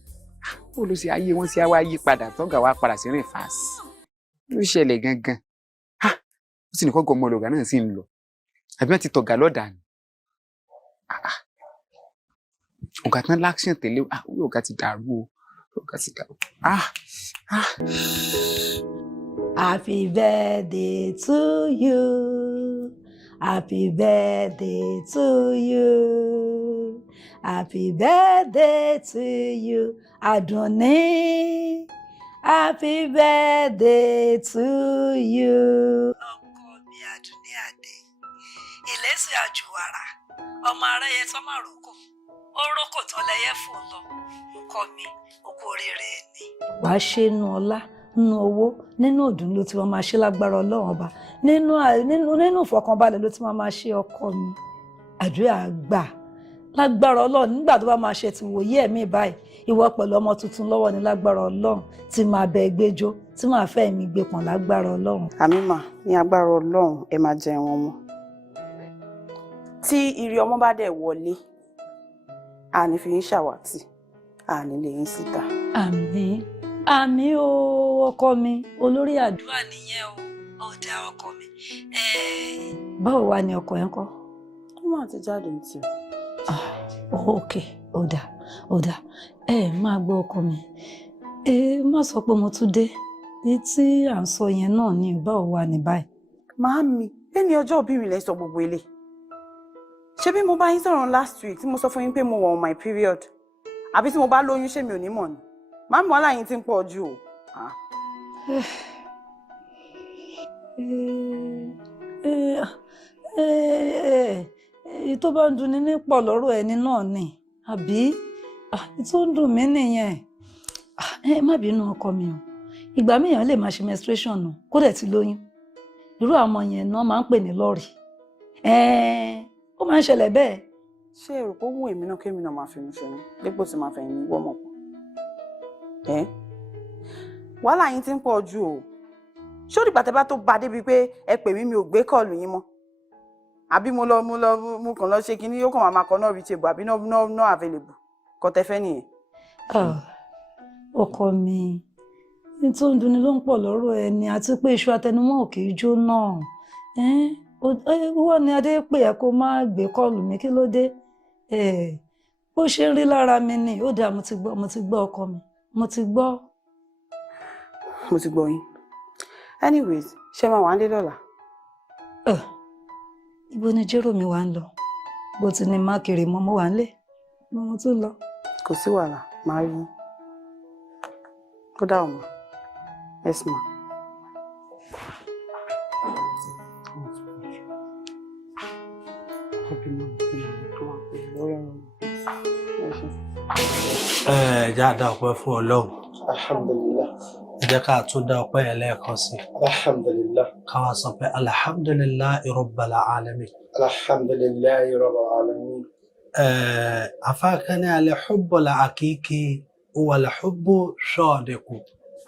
Ó ló ṣe ayé wọn sí àwa yí padà tọ́gà wa padà sí rìn fàásì. Ló ṣẹlẹ̀ gangan. Ó sì ní kọ́gọ́ ọmọ ọlọ́gà náà sì ń lọ. Àbí wọ́n ti tọ̀gà lọ́dà ni. Ọ̀gá tán láṣẹ̀ tẹ̀lé ọ̀gá ti dàrú o. Ọ̀gá ti dàrú. Happy birthday to you. Happy birthday to you. Happy birthday to you. Adunni. Happy birthday to you. Ọkọ mi Adunni Adé. Ìlẹ́sì àjùwàrà. Ọmọ aráyé tó máa roko. Ó roko tó lẹ́yẹ fò lọ. Ọkọ mi, òkú oríire ni. Wàá ṣe nu ọlá. Nínú owó nínú ọdún ló ti máa ṣe lágbára Ọlọ́run ọba nínú ìfọ̀kànbalẹ̀ ló ti máa ṣe ọkọ mi àdúrà gbà lágbára Ọlọ́run nígbà tó bá máa ṣe ti wòye ẹ̀mí báyìí ìwọ pẹ̀lú ọmọ tuntun lọ́wọ́ ní lágbára Ọlọ́run tí máa bẹ gbẹjọ tí máa fẹ́ mi gbé pọ̀n lágbára Ọlọ́run. Àmímà ní agbára Ọlọ́run ẹ máa jẹ wọn mọ́ tí ire ọmọ bá dẹ̀ wọlé àní fi ń ṣàwátì àní lè yín síta. Àmín. Àmì o ọkọ mi olórí àdúrà nìyẹn o ọ̀dà ọkọ mi báwo wá ní ọkọ yẹn kọ́. ó máa ti jáde ní tiẹ̀. Ok ọ̀dà máa gbọ́ ọkọ mi má sọ pé mo tún dé ní tí à ń sọ yẹn náà ní báwo wá ní báyìí. Màámi lẹ́ni ọjọ́ òbí mi lẹ́ sọ gbogbo ilé ṣé bí mo bá yín sọ̀rọ̀ last week tí mo sọ fún yín pé mo wà on my period àbí tí mo bá lóyún ṣé mi ò ní mọ̀ ni. Màámi wàhálà yín ti ń pọ̀ jù o. Tó bá ń dunni ní pọ̀ lọ́rọ̀ ẹni náà ni àbí tó ń dùn mí nìyẹn má bínú ọkọ mi o ìgbà míyàn lè máa ṣe menstruation nù kó dẹ̀ ti lóyún irú àwọn yẹn náà máa ń pè ní lọ́ọ̀rì ó máa ń ṣẹlẹ̀ bẹ́ẹ̀. ṣé èrò pé ó wù èmi náà kémi náà máa fi mú ṣoyún dípò tí máa fẹ̀yìn ní wọ́mọ̀ pọ̀ wàhálà yín ti ń pọ̀ jù o ṣé ó dìgbà tẹ́ bá tó bá débi pé ẹ pè mí mi ò gbé kọ́ọ̀lù yín mọ́ àbí mo kàn lọ ṣe kinní yóò kàn máa kọ náà reachable àbí náà available kọ́ tẹ́ fẹ́ nìyẹn. ọkọ mi ní tó ń dunni ló ń pọ̀ lọ́rọ̀ ẹni àti pé iṣu atẹnumọ́ ò kì í jó náà wọ́n ní adé pè ẹ́ kó má gbé kọ́ọ̀lù mi kí ló dé bó ṣe ń rí lára mi ni ó dáa mo ti gbọ́ ọkọ mi mo ti gbọ́ yín anyways ṣé máa wà ń lé lọ́la. ibo ni jérò mi wà ń lọ bó ti ní má kiri mọ́ mo wà ń lé mo tún lọ. kò sí wàhálà máa rí yín ó dá ọmọ yes ma. já dá ọpẹ́ fún Ọlọ́run. Alhamdulillah. ẹ jẹ́ ká tún dá ọpẹ́ yẹn lẹ́ẹ̀kan sí. Alhamdulillah. ká wá sọ pé alhamdulillahi rabbil alamin. Alhamdulillahi rabbil alamin. afáàkánì al-hubbul haqiqi huwa al-hubbu sadiqu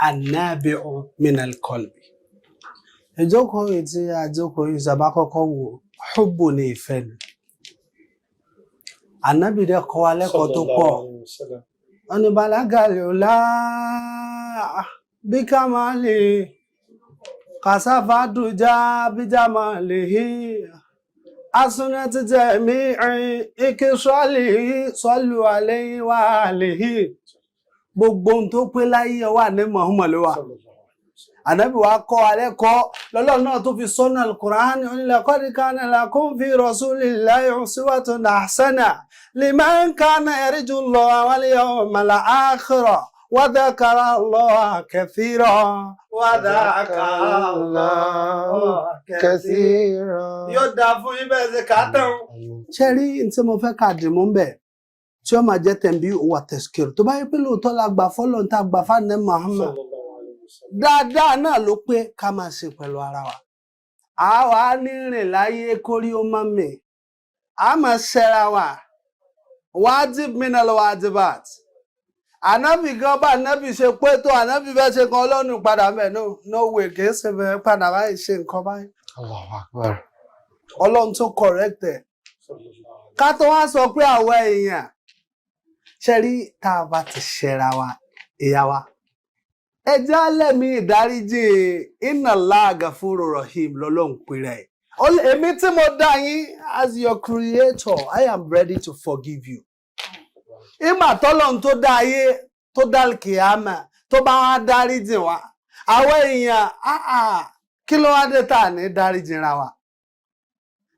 an-nabi'u min al-qalbi. ìjókòó yìí tí àjókòó yìí sábà kọ́kọ́ wò hubbu ní ìfẹ́ ni. Ànábì dẹ̀ kọ́ wa lẹ́kọ̀ọ́ tó pọ̀. wọ́n ní balagàlè ọ̀la bí ká máa lè kàsáfà dùjá bíjà máa lè hí asúnà títẹ̀ mí rìn ike sọ́ọ̀lù àlẹ́ wà lè hí gbogbo ohun tó pé láyé wà ní Muhammad ló wà. Ànábì wa kọ́ wa lẹ́kọ̀ọ́ lọ́lọ́run náà tó fi sọ́nà al-Qur'an laqad kana lakum fi rasulillahi uswatun hasana liman kana yarju Allaha wal yawmal akhir وذكر الله كثيرا وذكر الله كثيرا yóò dáa fún yín bẹ́ẹ̀ ṣe kà á tán. ṣé rí ní tí mo fẹ́ ká dì mú bẹ́ẹ̀ tí ó máa jẹ́ tẹ̀m̀bí òwà tẹ̀síkìrì tó bá yẹ pé lóòótọ́ la gbà fọ́lọ́ ní ta gbà fáànẹ́ Muhammad dáadáa náà ló pé ká máa ṣe pẹ̀lú ara wa. àwa ní rìn láyé kórí ó máa mì á máa ṣẹra wa wájib minal wajibat. ànábì gan bá ànábì ṣe pé tó ànábì fẹ́ ṣe kan ọlọ́run padà mẹ́ no way kì í ṣe fẹ́ padà báyìí ṣe nǹkan báyìí. ọlọ́run tó correct ẹ̀. ká tó wá sọ pé àwọn èèyàn ṣe rí tá a bá ti ṣẹra wa ìyá wa ẹ jẹ́ lẹ́mí ìdáríjì inna Allah gafuru rahim lọ́lọ́run pèrè ẹ̀. èmi tí mo dá yín as your creator I am ready to forgive you. ìgbà tọ́lọ́run tó dá ayé tó dá kìámà tó bá wá dáríjì wa àwọn èèyàn kí ló wá dé tá à ní dáríjì ra wa.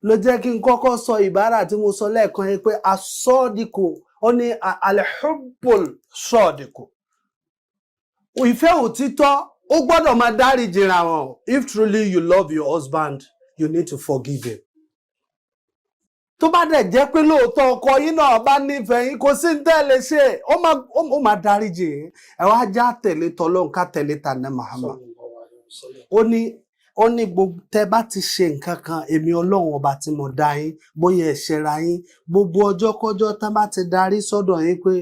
ló jẹ́ kí n kọ́kọ́ sọ ìbára tí mo sọ lẹ́ẹ̀kan yẹn pé asọ́dìkò ó ní alhubbul sọ́dìkò ìfẹ́ òtítọ́ ó gbọ́dọ̀ máa dáríjì ra wọn. If truly you love your husband you need to forgive him. tó bá dẹ̀ jẹ́ pé lóòótọ́ ọkọ yín náà bá nífẹ̀ẹ́ yín kò sí ní tẹ́lẹ̀ ṣe ó máa dáríjì yín. ẹ wá já tẹ̀lé tọlọ́run ká tẹ̀lé tànẹ́ Muhammad. ó ní gbogbo tẹ bá ti ṣe nǹkan kan èmi ọlọ́run ọba tí mo dá yín bóyá ẹ ṣẹra yín gbogbo ọjọ́ kọjọ́ tá bá ti darí sọ́dọ̀ yín pé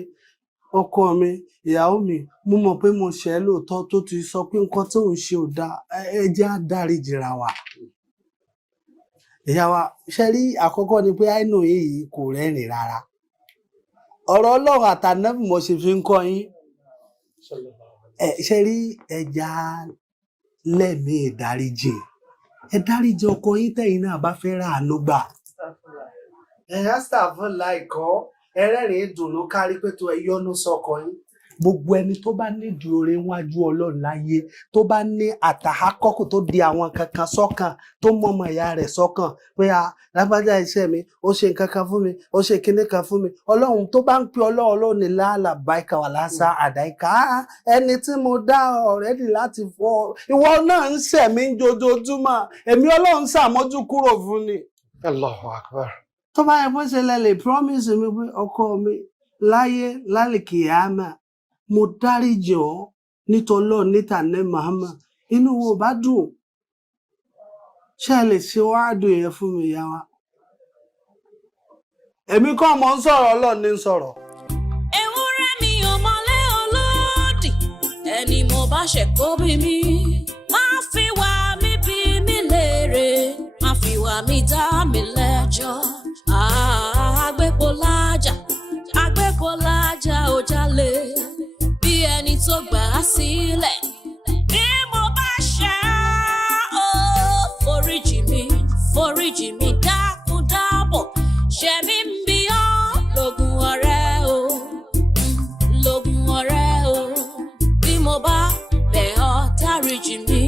ọkọ mi ìyàwó mi mo mọ̀ pé mo ṣẹ̀ lóòótọ́ tó ti sọ pé nǹkan tó ń ṣe ò dáa ẹ jẹ́ á dáríjì ra wa. ìyá wa ṣe rí àkọ́kọ́ ni pé àìnù yìí kò rẹ́rìn rárá. ọ̀rọ̀ ọlọ́run àtànábì mo ṣe fi ń kọ́ yín. ṣe rí ẹja lẹ́mí ìdáríjì ẹ dáríjì ọkọ yín tẹ̀yin náà bá fẹ́ rà àánú gbà. Astagfirullah láìkọ́ ẹrẹ́rìn ìdùnnú kárí pé tó ẹ yọ́nú sọ́kọ yín. gbogbo ẹni tó bá nídìí oore wájú ọlọ́run láyé tó bá ní àtàhákọ́kù tó di àwọn kankan sọ́kàn tó mọ̀mọ́ ìyá rẹ̀ sọ́kàn pé lágbájá iṣẹ́ mi ó ṣe nǹkan kan fún mi ó ṣe kinní kan fún mi ọlọ́run tó bá ń pe ọlọ́run ní láàlà báìkà wà lásà àdáìkà ẹni tí mo dá ọ̀rẹ́dì láti fọ ìwọ náà ń ṣẹ̀mí jojoojúmọ́ èmi ọlọ́run ṣàmójú kúrò fún ni. Allahu Akbar. tó bá yẹ bó ṣe lè promise mi pé ọkọ mi láyé lálìkìyámà mo dáríjì ọ́ nítọlọ́ níta ní Muhammad inú wo bá dùn ṣé ẹ lè ṣe wáàdùn yẹn fún mi ìyá wa. èmi kọ́ mọ̀ ń sọ̀rọ̀ ọlọ́run ní sọ̀rọ̀. ewúrẹ́ mi ò mọ̀lé olódì ẹni mo bá ṣe kó bí mi má fi wá mi bí mi léèrè má fi wá mi dá mi lẹ́jọ́ agbépolájà ò jalè bí ẹni tó gbà á sílẹ̀ bí mo bá ṣe foríjì mi dákun dábọ̀ ṣe mí ń bí ọ́ lógún ọ̀rẹ́ o bí mo bá bẹ̀ ọ́ dáríjì mi.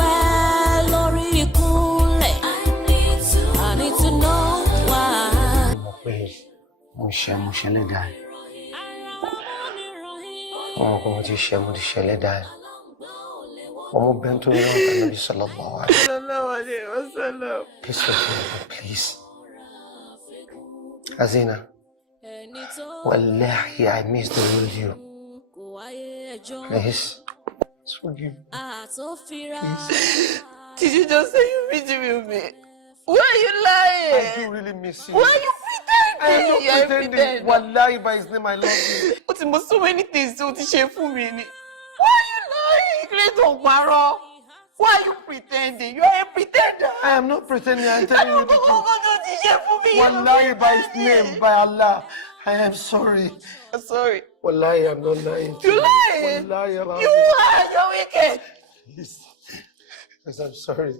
pẹ́ lórí ìkúnlẹ̀. I need to know why. mo ṣe lẹ́dàá ẹ̀. Ọmọ kan mo ti ṣe lẹ́dàá ẹ̀. Ọmọ bẹ́ẹ̀ tó yẹ lọ́wọ́ Ànábì sallallahu alaihi wasallam. Please. Azina, wallahi, I miss the real you. Please, forgive me. Please. Did you just say you miss me? Why are you lying? I do really miss you. Why are you pretending? I am not pretending. Wallahi, by his name, I love you. But you must so many things to share for me. Why are you lying? Don't borrow. Why are you pretending? You are a pretender. I am not pretending. I am telling you the truth. Wallahi, by his name, by Allah, I am sorry. I'm sorry. Wallahi, I'm not lying. You're lying. Wallahi, I'm You are. You're wicked. Please. Yes, I'm sorry.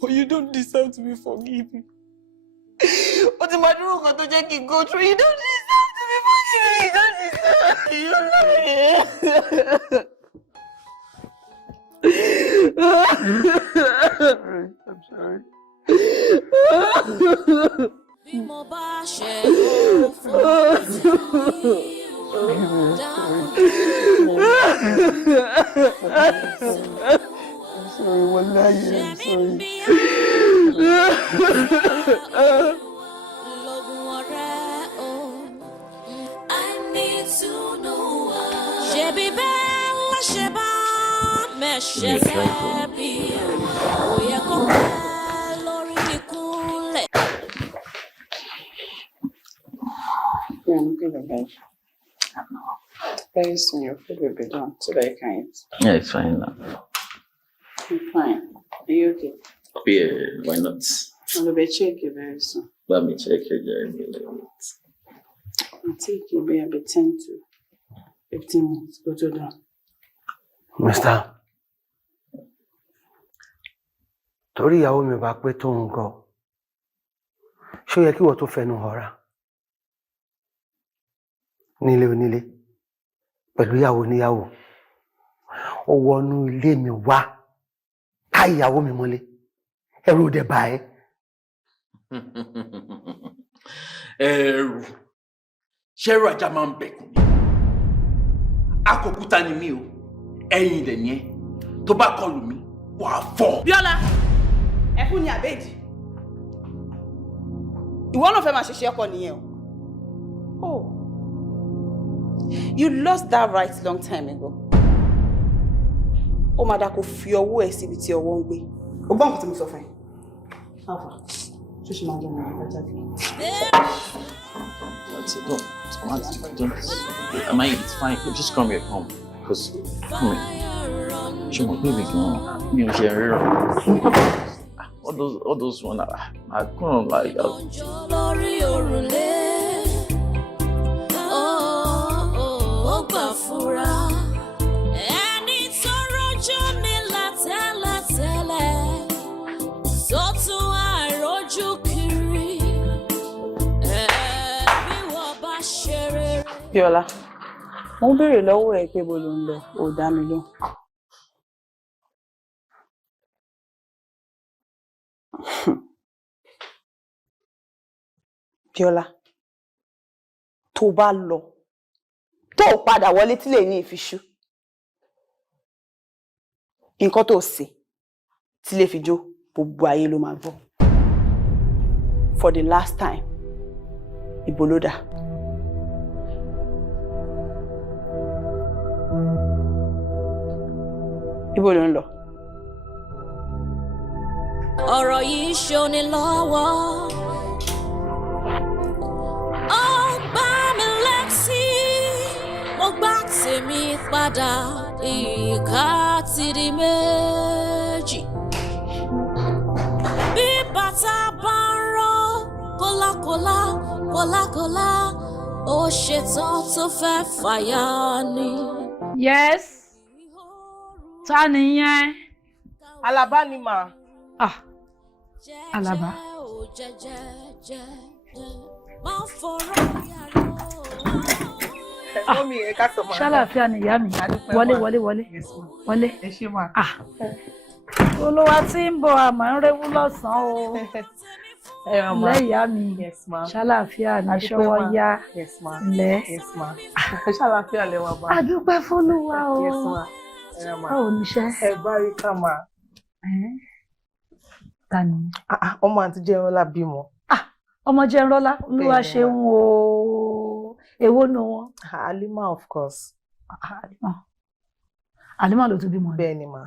But you don't deserve to be forgiven. What am I doing? What did you go through? You don't deserve to be forgiven. You don't deserve. You're lying. I'm sorry. I'm sorry, wallahi, I'm sorry. I need to know why. Very soon your food will be done so that you can eat. Yeah, it's fine now. I'm fine. Are you okay? Yeah, why not? I'll be checking very soon. Let me check it. I'll take you maybe 10 to 15 minutes. Go to down. Mister, torí ìyàwó mi bá pé tó ń gọ, ṣó yẹ kí wọ́n tó fẹnu họra nílé onílé pẹ̀lú ìyàwó níyàwó. Ó wọnú ilé mi wá ká ìyàwó mi mọ́lé, ẹ̀rù dẹ̀ bà ẹ́. Ẹ̀rù ṣẹ́rù ajá máa ń bẹ̀kùn ni. Akòkúta ni mí o, ẹ̀yin dẹ̀ ni ẹ́. Tó bá kọlù mí, wàá fọ́. Bíọ́lá, ẹkún ni àbẹ́ẹ̀dì. Ìwọ náà fẹ́ máa ṣiṣẹ́ ọkọ nìyẹn o. Oh, you lost that right long time ago. Ó máa dá kó fi ọwọ́ ẹ̀ síbi tí ọwọ́ ń gbé. Ó gbọ́ nǹkan tí mo sọ fún ẹ. Alpha, ṣé ṣe máa jẹ́ ọmọ ìgbà jáde? It's fine. Just come here, come. Because, come here. Show my baby, come on. You share all those one. I couldn't like. Bíọ́lá, mo ń béèrè lọ́wọ́ ẹ pé bó ló ń lọ, ò dá mi lóhùn. Bíọ́lá, tó bá lọ, tó padà wọlé tí lè ní ìfiṣú. Nǹkan tó ṣe tí lè fi jó, gbogbo ayé ló máa gbọ́. For the last time, ibo ló dà? Ibo ló ń lọ? Ọ̀rọ̀ yìí ṣoni lọ́wọ́. Ó gbá mi létí, mo gbá tèmi padà, ìka ti di méjì. Bí bàtà bá ń rọ kólákólá, kólákólá, ó ṣetán tó fẹ́ fàyà ni. Yes. Ta nìyẹn? Alaba ni mà. Ah, Alaba. Ah, ṣàlàáfíà ni ìyá mi. Wọlé. Wọlé. Ẹ ṣé mà. Ah. olúwa tí ń bọ̀ àmọ́ ń rewú lọ́sàn-án o. Lẹ́yà mi ṣàlàáfíà ní ṣọwọ́ yá lẹ́. Ṣàlàáfíà lẹ́wà bá. A dúpẹ́ f'Olúwa o. Báwo níṣẹ́? Ẹ bá rí ká máa. Ta ni? Ọmọ àti Jẹ́nrọ́lá bímọ. Ọmọ Jẹ́nrọ́lá Olúwa ṣeun o. Èwo nu wọn? Halima of course. Halima ló tún bímọ. Bẹ́ẹ̀ ni mà.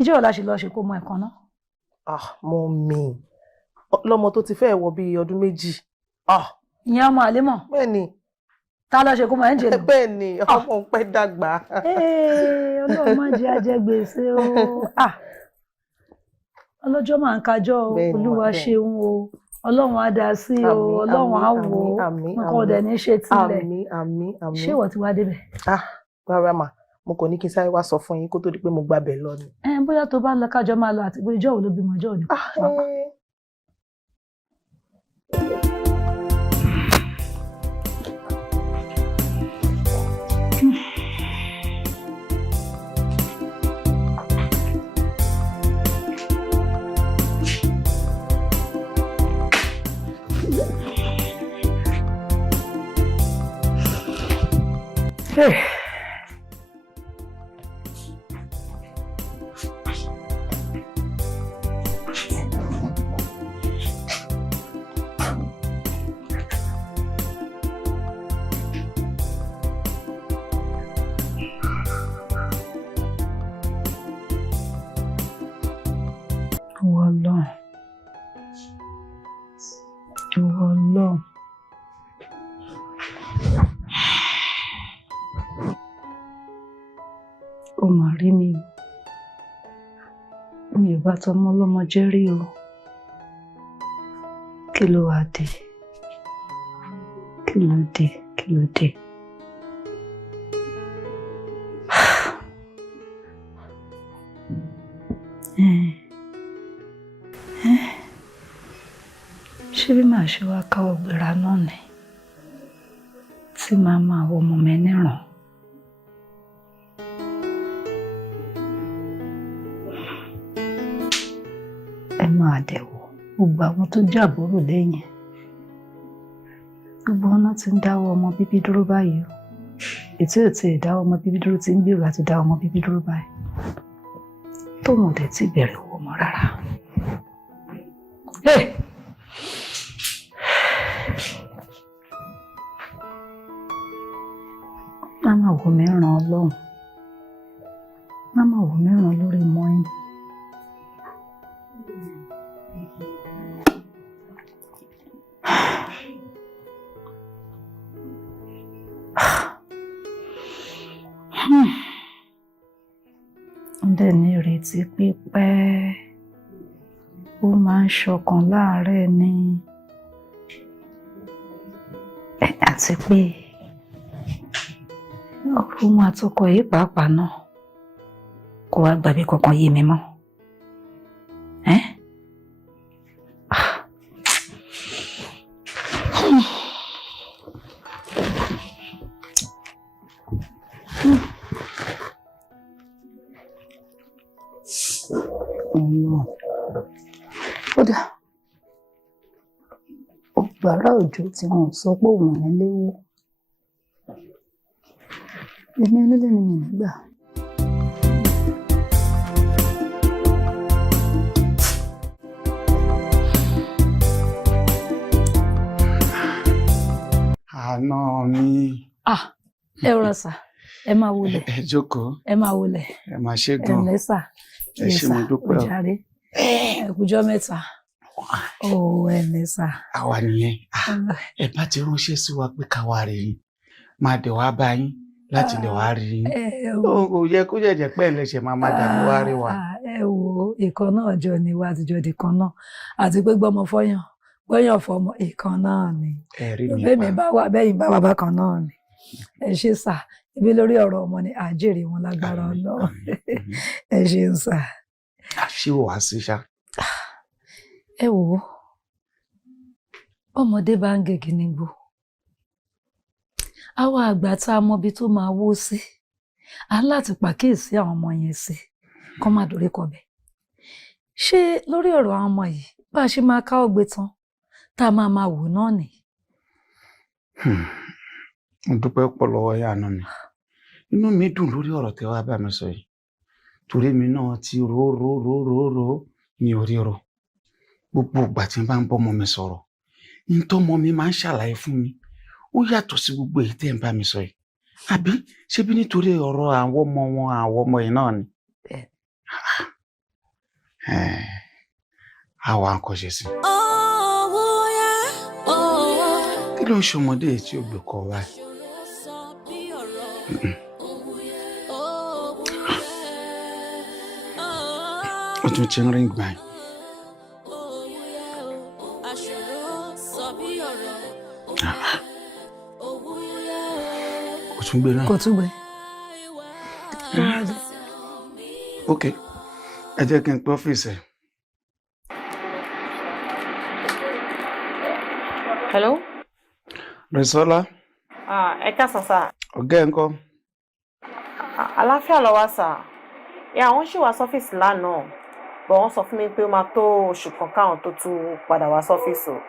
Ìjọ́ ọ̀la ṣe lọ ṣe kó mọ ẹ̀kan náà. Mo mi lọ́mọ tó ti fẹ́ wọ bíi ọdún méjì. Ìyẹn ọmọ Halima. Bẹ́ẹ̀ ni. Ta ló ṣe kó mọ ẹ̀ ń jẹ lọ? Bẹ́ẹ̀ ni ọmọ ń pẹ́ dàgbà. Ọlọ́run má jẹ́ ajẹ́gbèsè o. Ọlọ́jọ́ máa ń kájọ́ o. Olúwa ṣeun o. Ọlọ́run á dá sí o. Ọlọ́run á wò ó. Nǹkan ọ̀dẹ̀ ní ṣe tilẹ̀. Ṣé ìwọ ti wá débẹ̀? Rárá mà, mo kò ní kí n sáré wá sọ fún yín kó tó di pé mo gbàbẹ̀ lọ ni. Bóyá tó bá lọ kájọ máa lọ àti pé ìjọ́ wo ló bímọ ìjọ́ òní. Ó mà rí mi ò bá tọmọ ọlọ́mọ jẹ́ rí o. Kí ló wá dé? Kí ló dé? Kí ló dé? Ṣé bí màá ṣe wá káwọ́ gbéra náà ni tí màá máa wọ ọmọ mi níràn? Ẹ máa dẹ̀wọ̀ gbogbo àwọn tó jẹ́ àbúrò lẹ́yìn. Gbogbo ọ̀nà ti ń dáwọ́ ọmọ bíbí dúró báyìí o. Ètò ìdáwọ́ ọmọ bíbí dúró ti ń gbèrò àti dáwọ́ ọmọ bíbí dúró báyìí. Tóun ò dẹ̀ ti bẹ̀rẹ̀ wọ ọmọ rárá. Máma wò mí ràn Ọlọ́run. Máma wò mí ràn lórí mọ́yìn. Dẹ̀ ní ìrètí pípẹ́, ó máa ń ṣọkàn láàárẹ̀ ni. Àti pé ọ̀rọ̀ ohun àtọkọ yìí pàápàá náà kò wá gbàgbé kankan yé mi mọ́. Kódà ọ̀gbàrá òjò tí wọ́n sọ pé òun ẹ̀ léwu, èmi nílé ni mi nígbà. Àná mi. Ẹ rọra sà, ẹ máa wọlé. Ẹ jókòó. Ẹ máa wọlé. Ẹ máa ṣe gan. Ẹ ǹlẹ́ sà. Ẹ ṣé mo dúpẹ́ o. Ọjàre. Ẹ kújọ́ mẹ́ta. Ẹ ǹlẹ́ sà. Àwa nìyẹn. Ẹ bá ti ránṣẹ́ sí wa pé ká wá rí yín, máa dẹ̀ wá bá yín láti lè wá rí yín. Kò yẹ kó jẹ̀jẹ̀ pẹ́ ẹlẹ́ṣẹ̀ máa dàbí wá rí wa. Ẹ wo ìkan náà jọ ni wá àtijọ́ di kan náà àti pé gbọ́mọ fọyàn gbọ́yàn fọmọ ìkan náà ni. Bẹ́ẹ̀ni bá wà bẹ́yìn bá wà bákan náà ni. Ẹ ṣé sà, ibi lórí ọ̀rọ̀ ọmọ ni àjèrè wọn lágbára Ọlọ́run. Ẹ ṣé ń sà. Ṣé wò wá sí ṣá? Ẹ wò ó, ọmọdé bá ń gègé nígbó, àwa àgbà tá a mọbi tó máa wó sí, a láti pàkíyèsí àwọn ọmọ yẹn sí kán má dorí kọbẹ̀. Ṣé lórí ọ̀rọ̀ àwọn ọmọ yìí bá a ṣe máa ká ọgbẹ́ tán tá a máa wò náà nì? Mo dúpẹ́ pọ̀ lọ́wọ́ yàánú mi. Inú mi dùn lórí ọ̀rọ̀ tẹ́ wá bá mi sọ yìí. Torí mi náà ti rò mi ò ríro. Gbogbo ìgbà tí n bá ń bọ́mọ mi sọ̀rọ̀, n tọ́mọ mi máa ń ṣàlàyé fún mi. Ó yàtọ̀ sí gbogbo èyí tẹ́ ń bá mi sọ yìí. Àbí ṣé bí nítorí ọ̀rọ̀ àwọn ọmọ yìí náà ni? Àwa ń kọ́ṣe sí. Kí ló ń ṣọmọdé tí ó gbé kọ́ wa? Ó tún ti ń rìn gbà yìí. Kò tún gbé náà. Kò tún gbé. Ok, ẹ jẹ́ kí n pẹ́ ọ́fíìsì ẹ̀. Hello? Rẹ̀sọ́lá. Ẹ káàsán sà. Ọ̀gá ẹ̀ ń kọ́? Àlàáfíà ló wà sà. Àwọn ṣì wá sọ́fíìsì lánàá, bọ̀ wọ́n sọ fún mi pé ó máa tó oṣù kan káwọn tó tún padà wá sọ́fíìsì o.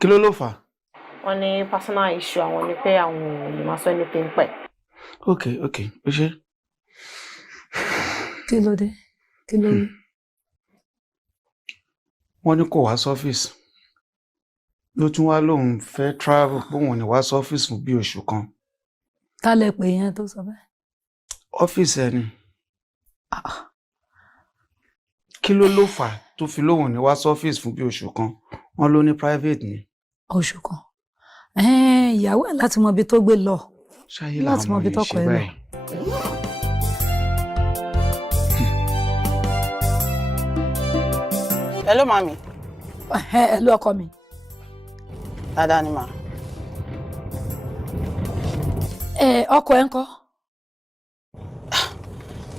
Kí ló fà? Wọ́n ní personal issue àwọn ni pé àwọn ò lè máa sọ anything pẹ̀. Ok, ó ṣe. Kí ló dé? Kí ló rí? Wọ́n ní kò wá sọ́fíìsì. Ló tún wá lóun fẹ́ travel pé òun ní wá sọ́fíìsì fún bí oṣù kan. Ta lẹ pè yẹn tó sọ bẹ́ẹ̀? Ọ́fíìsì ẹni. Kí ló fà tó fi lóun ní wá sọ́fíìsì fún bí oṣù kan? Wọ́n ló ní private ni. Oṣù kan. Ìyàwó ẹ̀ láti mọ ibi tó gbé lọ. Ṣáyé làwọn ọmọ yìí ṣe báyìí. Hello, mami. Hello, ọkọ mi. Dáadáa ni mà. Ọkọ ẹ̀ ń kọ́?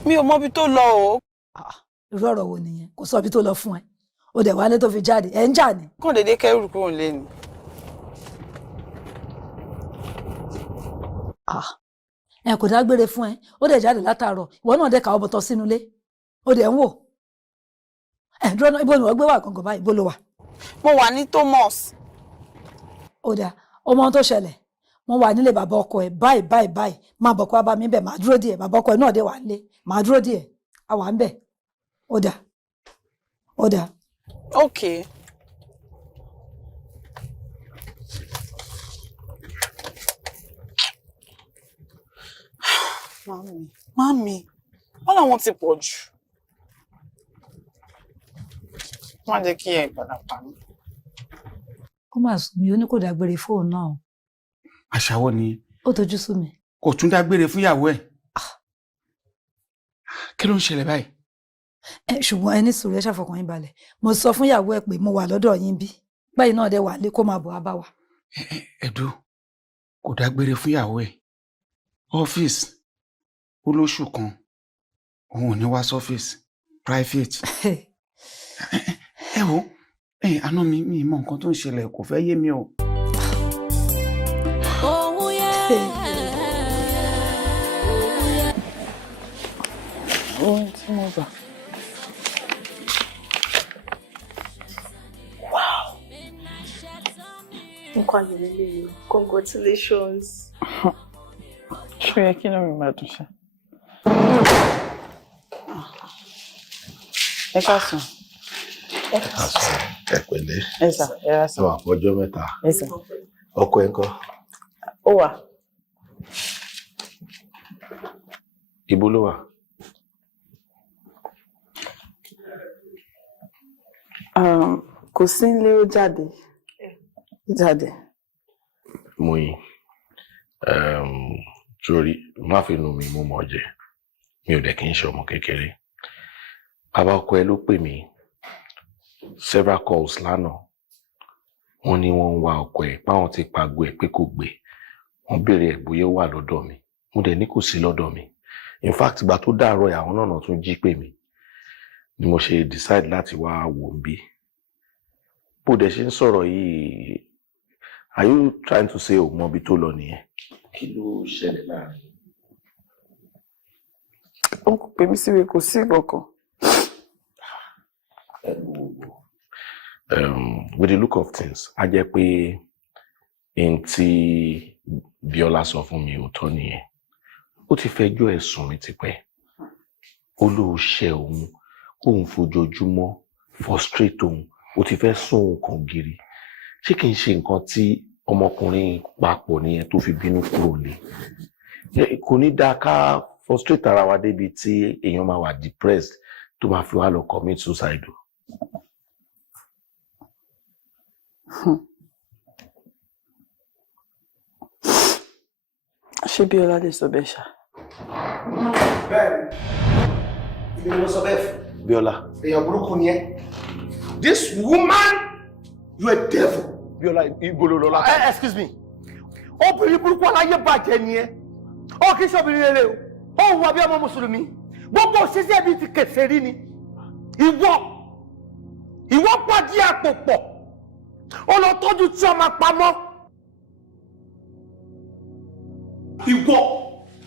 Mi ò mọ ibi tó lọ o. Irú ọ̀rọ̀ wo nìyẹn? Kò sọ ibi tó lọ fún ẹ. Ó dẹ̀ wálé tó fi jáde. Ẹ̀ ń jà ni. Kàn dédé kẹ́rù kúrò nílé ni. Kò dágbére fún ẹ. Ó dẹ̀ jáde látàárọ̀. Ìwọ náà dẹ̀ kàwọ́ bọ̀tọ̀ sínú ilé. Ó dẹ̀ ń wò. Dúró náà, ibo ni wọ́n gbé wà gangan báyìí? Ibo ló wà? Mo wà ní Thomas. Ó dáa, ọmọ ohun tó ṣẹlẹ̀. Mo wà nílé bàbá ọkọ ẹ̀ báyìí. Máa bọ̀ kó wá bá mi bẹ̀, máa dúró díẹ̀. Bàbá ọkọ ẹ̀ náà dé wà nílé. Máa dúró díẹ̀. A wà ń bẹ̀. Ó dáa. Okay. Mami, wọ́n làwọn ti pọ̀ jù. Má jẹ́ kí ẹ gbọ́dọ̀ pa mí. Ó máa sùn mí, ó ní kò dágbére fóònù náà. Àṣàwọ̀ ni. Ó tojú sú mi. Kò tún dágbére fún ìyàwó ẹ̀. Kí ló ń ṣẹlẹ̀ báyìí? Ṣùgbọ́n ẹ ní sùúrù, ẹ ṣàfọkàn yín balẹ̀. Mo sọ fún ìyàwó ẹ pé mo wà lọ́dọ̀ yín bí. Báyìí náà dẹ̀ wà lé kó máa bọ̀ wá bá wa. Ẹ̀dùn kò dágbére fún ìyàwó ẹ̀. Ọ́fíìsì ó lóṣù kan òun ò ní wá sọ́fíìsì private. Ẹ wo àná mi mọ nǹkan tó ń ṣẹlẹ̀ kò fẹ́ yé mi o. Wow. Congratulations. Ṣé yẹ kí ló mi máa dùn ṣe? Ẹ káàsán. Ẹ pẹ̀lẹ́. Ẹ sà, ẹ rà sà. Ọjọ́ mẹ́ta. Ẹ sà. Ọkọ ẹ̀ ń kọ́? Ó wà. Ibo ló wà? Kò sí nílé, ó jáde. Muyi, sórí má fi nù mí mú mọ́ jẹ, mi ò dẹ̀ kí n ṣe ọmọ kékeré. Bàbá ọkọ ẹ ló pè mí several calls lánàá. Wọ́n ní wọ́n ń wá ọkọ ẹ̀ páwọn ti pàgọ́ ẹ̀ pé kò gbé. Wọ́n béèrè ẹ̀ bóyá ó wà lọ́dọ̀ mi. Mo dẹ̀ ní kò sí lọ́dọ̀ mi. In fact, ìgbà tó dàárọ̀ àwọn náà tún jí pè mí ni mo ṣe decide láti wá wò ń bí. Bó dẹ̀ ṣe ń sọ̀rọ̀ yìí, are you trying to say o mọ ibi tó lọ nìyẹn? Kí ló ṣẹlẹ̀ láàrin? Uncle pè mí síwèé kò sí nǹkan. With the look of things, a jẹ́ pé n tí Bíọ́lá sọ fún mi òótọ́ nìyẹn. Ó ti fẹjọ́ ẹ̀sùn mi tipẹ́. Ó lóun ṣe òun, kóun fojoojúmọ́ frustrate òun, ó ti fẹ́ sún òun kan gírí. Ṣé kìí ṣe nǹkan tí ọmọkùnrin papọ̀ nìyẹn tó fi bínú kúrò lé? Kò ní dáa ká frustrate ara wa débi tí èèyàn máa wà depressed tó máa fi wá lọ commit suicide. Ṣé Bíọ́lá lè sọ bẹ́ẹ̀ ṣá? Bẹ́ẹ̀ni, ibi ni mo sọ bẹ́ẹ̀ fún. Bíọ́lá. Èèyàn burúkú ni ẹ́. This woman, you a devil. Bíọ́lá, ìgbòlò lọ́la. Excuse me. Obìnrin burúkú aláyé bàjẹ́ ni ẹ́. Ó kì í ṣe obìnrin rere o. Ó hùwà bí ọmọ Mùsùlùmí. Gbogbo òṣìṣẹ́ bíi ti kèfèrí ni. Ìwọ pàdé àpò pọ̀. Ó lọ tọ́jú tí ọmọ pamọ́. Ìwọ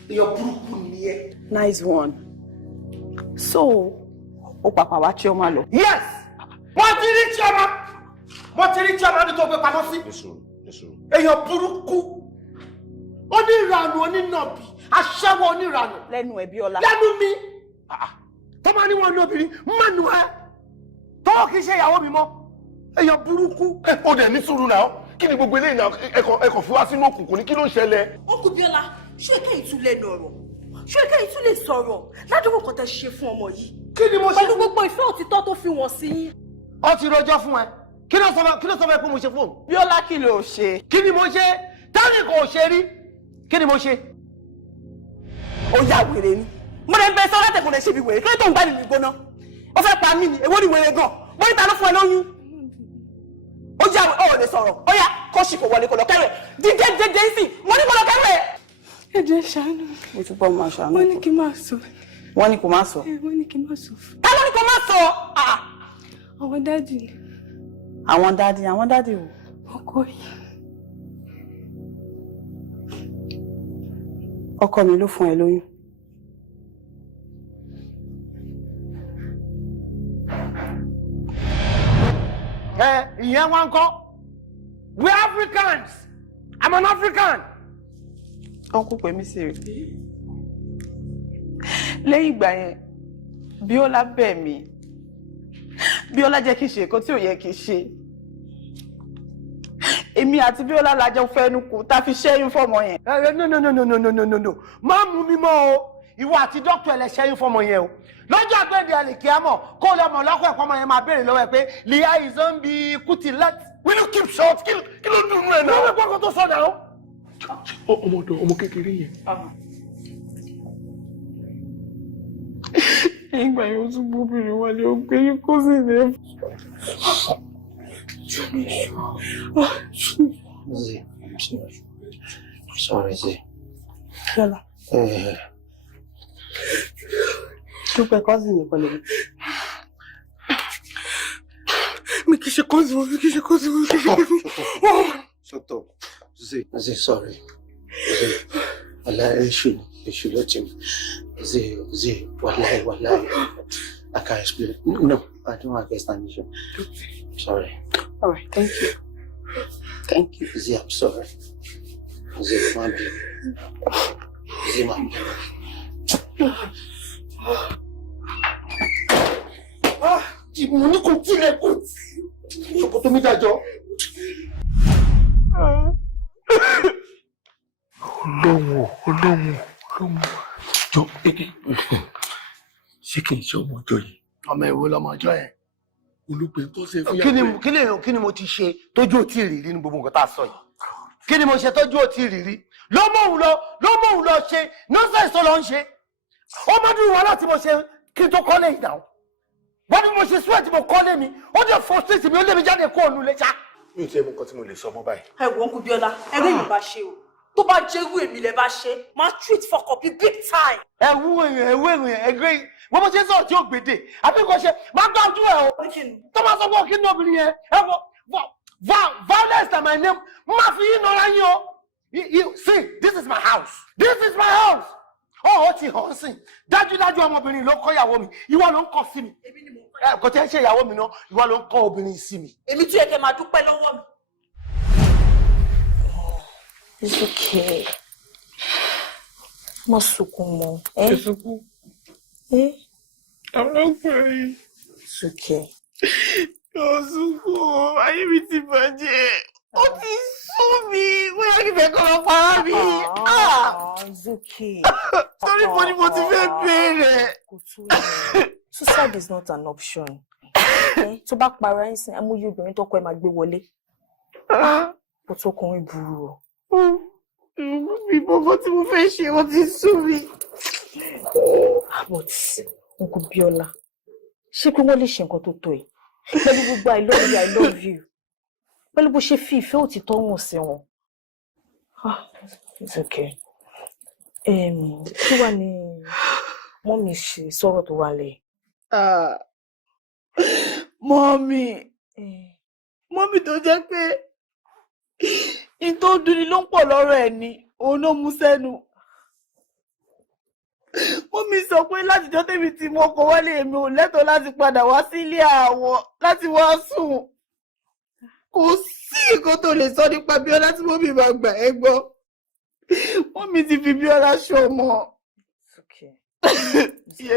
èèyàn burúkú ni ẹ́. Nice one. So, ó pàpà wá Chioma lọ. Yes! Wọ́n ti rí Chioma! Wọ́n ti rí Chioma ní tó gbé pamọ́ sí. Èèyàn burúkú. Oníranù onínàbì. Aṣẹ́wó oníranù. Lẹ́nu ẹ̀ Bíọ́lá. Lẹ́nu mi! Tó máa ní wọn ní obìnrin, mánu ẹ. Tó kìí ṣe ìyàwó mi mọ́. Èèyàn burúkú. Ó dẹ̀ ní sùúrù náà. Kí ni gbogbo eléyìí náà ẹkọ̀ fi wá sínú òkùnkùn ní kí ló ń ṣẹlẹ̀? Uncle Bíọ́lá, ṣé èké ìtú lẹ́nu ọ̀rọ̀? Ṣé èké ìtú lè sọ̀rọ̀ ládùúgbò kan tẹ́ ṣe fún ọmọ yìí? Kí ni mo ṣe? Pẹ̀lú gbogbo ìfẹ́ òtítọ́ tó fi wọ̀n sí yín. Ó ti rojọ́ fún ẹ. Kí ló sọ fẹ́ pé mo ṣe fún? Bíọ́lá kí ló ṣe? Kí ni mo ṣe? Táyì kò ṣe rí. Kí ni mo ṣe? Ó yà wèrè ni. Mo lè bẹ sọ látẹ̀kùn lè ṣe bí wèrè. Kí ló tó ń gbá nínú ìgbóná? Ó fẹ́ pa mí ni. Èwo ni wèrè gan? Mo ní ta ló fún ẹ lóyún? Ó yà wèrè. Ó lè sọ̀rọ̀. Ó yá kọ́ṣì kò wọlé kò lọ kẹ́rẹ̀. Dídé sí. Mo ní kò lọ kẹ́rẹ̀. Ẹ jẹ́ ṣàánú. Mo ti bọ́ máa ṣàánú. Wọ́n ní kí n máa sọ. Wọ́n ní kò máa sọ. Wọ́n ní kí n máa sọ. Ta ló ní kò máa sọ? Àwọn dáàdì ni. Àwọn dáàdì wò. Ọkọ yìí. Ọkọ mi ló fún ẹ lóyún. Ìyẹn wá ń kọ́. We Africans. I'm an African. Uncle pè mí sí rè. Lẹ́yìn ìgbà yẹn, Bíọ́lá bẹ̀ mí. Bíọ́lá jẹ́ kí n ṣe nǹkan tí ò yẹ kí n ṣe. Èmi àti Bíọ́lá la jọ fẹnu kù tá fi ṣẹ́yún fọ́mọ yẹn. No. Má mú mi mọ́ o. Ìwọ àti dókítà ẹ lè ṣẹ́yún fọ́mọ yẹn o. Lọ́jọ́ àgbẹ̀dẹ àlìkíámọ̀ kó lọ mọ̀ lọ́kọ̀ ẹ̀kọ́ ọmọ yẹn máa béèrè lọ́wọ́ ẹ pé Lia is on be kuti let. Will you keep short? Kí ló dùn ún ẹ̀ náà? Wọ́n gbọ́dọ̀ tó sọ náà. Ọmọ kékeré yẹn. Ìgbà yóò tún bóbìnrin wálé ó gbé yín kó sì lè. Sorry, Zee. Bíọ́lá. Dúpẹ́ kọ́sì mi pẹ̀lú mi. Mi kì í ṣe kọ́sì wọn. Shut up. Zee, sorry. Wallahi, issue let him. Zee, wallahi. I can't explain. No, I don't have explanation. Sorry. All right, thank you. Thank you. Zee, I'm sorry. Zee, my baby. Zee, my baby. Mo ní kò tilẹ̀ kò tí. Ṣòkòtò mi dájọ́. Ọlọ́run. Jọ ṣé kì í ṣe ọmọ ọjọ́ yìí? Ọmọ ìwé lọmọ ọjọ́ yẹn. Olùpẹ̀ tó ṣe fún yàrá. Kí ni mo ti ṣe tójú òtí ìrírí ní gbogbo nǹkan tá a sọ yìí? Kí ni mo ṣe tójú òtí ìrírí? Ló mọ̀ òun lọ ṣe nọ́ọ̀sẹ̀ tó lọ ń ṣe. Ọmọdún wa láti mo ṣe kí n tó kọ́lé ìdáhùn. Wọ́n ní mo ṣe sweat mo kọ́lé mi, ó dẹ̀ frustrate mi, ó lé mi jáde kó òun lé ṣá. Mi ò tiẹ̀ mọ nǹkan tí mo lè sọ mọ́ báyìí. Ẹ wo Uncle Bíọ́lá, ẹgbẹ́ yìí bá ṣe o. Tó bá jẹ́ irú èmi lẹ bá ṣe, máa treat fọkàn bí big time. Ẹ̀wú èèyàn ẹgbẹ́ yìí. Wọ́n mo ṣe sọ̀rọ̀ tí ó gbèdè. Àbí kò ṣe máa gbá ojú ẹ̀ o. Tó máa sọ fún ọkí ní obìnrin yẹn. Ẹ wo violence na my name. Má fi yín nọra yín o. See, this is my house. ó ti hàn sí dájúdájú ọmọbìnrin ló kọ́ ìyàwó mi ìwọ ló ń kọ́ sí mi kò tí ń ṣe ìyàwó mi náà ìwọ ló ń kọ́ obìnrin sí mi. èmi tí ẹ kẹ́ máa dúpẹ́ lọ́wọ́ mi. It's okay. Má sunkún mọ́. Sunkún. I'm not crying. It's okay. Sunkún, ayé mi ti bàjẹ́. Ó ti sú mi. Bóyá kí fẹ́ kọ́ lọ para mi. It's okay. Sorry for the mo ti fẹ́ bẹ̀rẹ̀. Suicide is not an option. Tó bá para ẹ̀ sìn, amóyè obìnrin tó kọ́ ẹ máa gbé wọlé. Ó tó ọkùnrin burú o. Ìbọ̀bọ̀ tí mo fẹ́ ṣe wọ́n ti sú mi. But Uncle Biola, ṣé pé wọ́n lè ṣe nǹkan tó tó ẹ̀? Pẹ̀lú gbogbo I love you, I love you. Pẹ̀lú bó ṣe fi ìfẹ́ òtítọ́ wọn sí wọn. It's okay. Kí wá ni mọ́mì ṣe sọ̀rọ̀ tó wà lẹ̀? Mọ́mì tó jẹ́ pé in tó dùn ni ló ń pọ̀ lọ́rọ̀ ẹ̀ ni òun ló mú sẹ́nu. Mọ́mì sọ pé látijọ́ tèmi tí mo kọ wálé èmi ò lẹ́tọ̀ọ́ láti padà wá sílé àwọn láti wá sùn. Kò sí nǹkan tó lè sọ nípa Bíọ́lá tí mọ́mì máa gbà ẹ́ gbọ́. Mọ́mì ti fi Bíọ́lá ṣọmọ.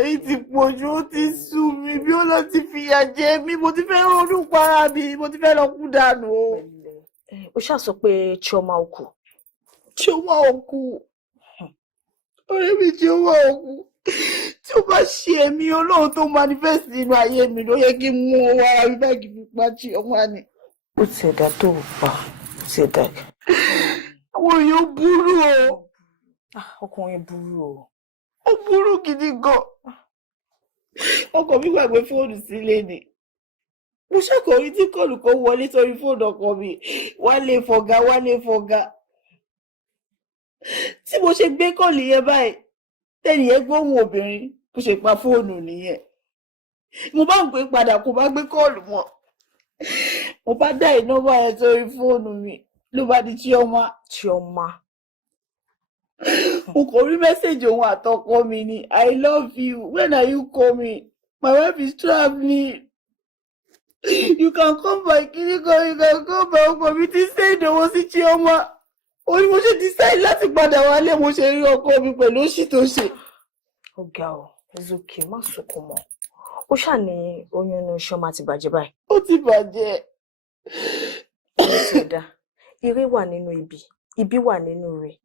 Èyí ti pọ̀jù ó ti sú mi Bíọ́lá ti fìyà jẹ mí mo ti fẹ́ ronú para mi mo ti fẹ́ lọ kú dànù o. Ó ṣáà sọ pé Chioma ò kú. Chioma ò kú. Ọ̀rẹ́ mi Chioma ò kú. Tí ó bá ṣe ẹ̀mí Ọlọ́run tó manifest nínú ayé mi ló yẹ kí n mú owó ara mi báyìí fi pa Chioma ni. Ó ti ẹ̀dá tó pa ó ti ẹ̀dá. Àwọn èèyàn burú o. Ọkùnrin burú o. Ó burú gidi gan. Ọkọ mi gbàgbé fóònù sílé ni. Mo ṣàkórí tí kọlù kan wọlé sórí fóònù ọkọ mi wálé fọ̀gá. Tí mo ṣe gbé kọlù yẹn báyìí tẹ́nì yẹn gbóhùn obìnrin bó ṣe pa fóònù nìyẹn. Mo bá ń pè padà kó bá gbé kọlù mọ́. Mo bá dá ìnọ́mbà yẹn sórí fóònù mi ló bá di Chioma. Mo kò rí mẹ́sẹ̀jì òun àtọkọ mi ni I love you when are you coming my wife is traveling. You can come by Kiriko, you can come by ọkọ mi tí sẹ́ẹ̀dì owó sí Chioma. Ó ní mo ṣe decide láti padà wálé mo ṣe rí ọkọ mi pẹ̀lú òṣì tó ṣe. Ọ̀gá o, it's okay, má sunkún mọ́. Ó ṣáà ní oyún inú Chioma ti bàjẹ́ báyìí. Ó ti bàjẹ́. Ó ti ẹ̀dá. Ire wà nínú ibi wà nínú ire.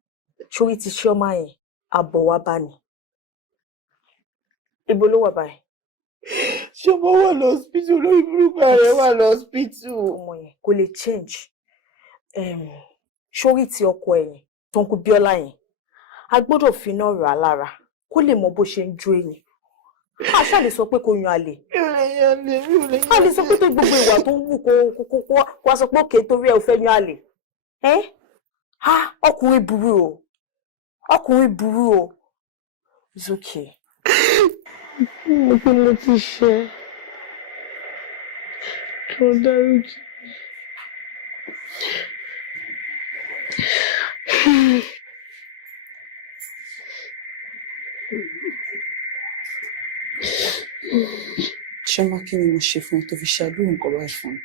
Ṣorí ti Chioma yẹn, àbọ̀ wá bá ní. Ibo ló wà báyìí? Chioma wà lọ hospital lórí burúkú rẹ̀ wà lọ hospital. Ọmọ yẹn kò lè change. Ṣorí ti ọkọ ẹ̀yìn tó ń kú Bíọ́lá yẹn. A gbọ́dọ̀ fi iná rà á lára kó lè mọ bó ṣe ń jó ẹ̀yìn. A ṣáà lè sọ pé kò yan àlè. A lè sọ pé tó gbogbo ìwà tó wù kó wá sọ pé òkè torí ẹ ò fẹ́ yan àlè. Ọkùnrin burú o. It's okay. Mo pé mo ti ṣe kí o dáríjì. Chioma, kí ni mo ṣe fún ẹ tó fi ṣe àdúrà nǹkan báyìí fún mi?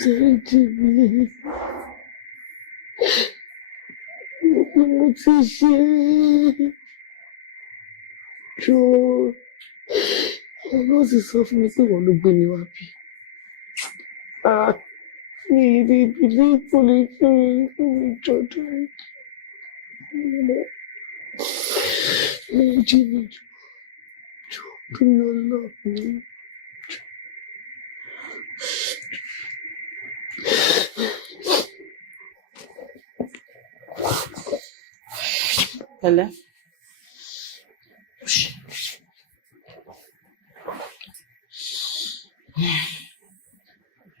Dáríjì mi. Mo ti ṣe jọ ọlọ́run ti sọ fún mi pé wọ́n ló gbé mi wá bí. Mi ìdí ìbílẹ̀ ìpolí fún mi jọjọ mo jí mi jọ bí ọlọ́run. Pẹ̀lẹ́.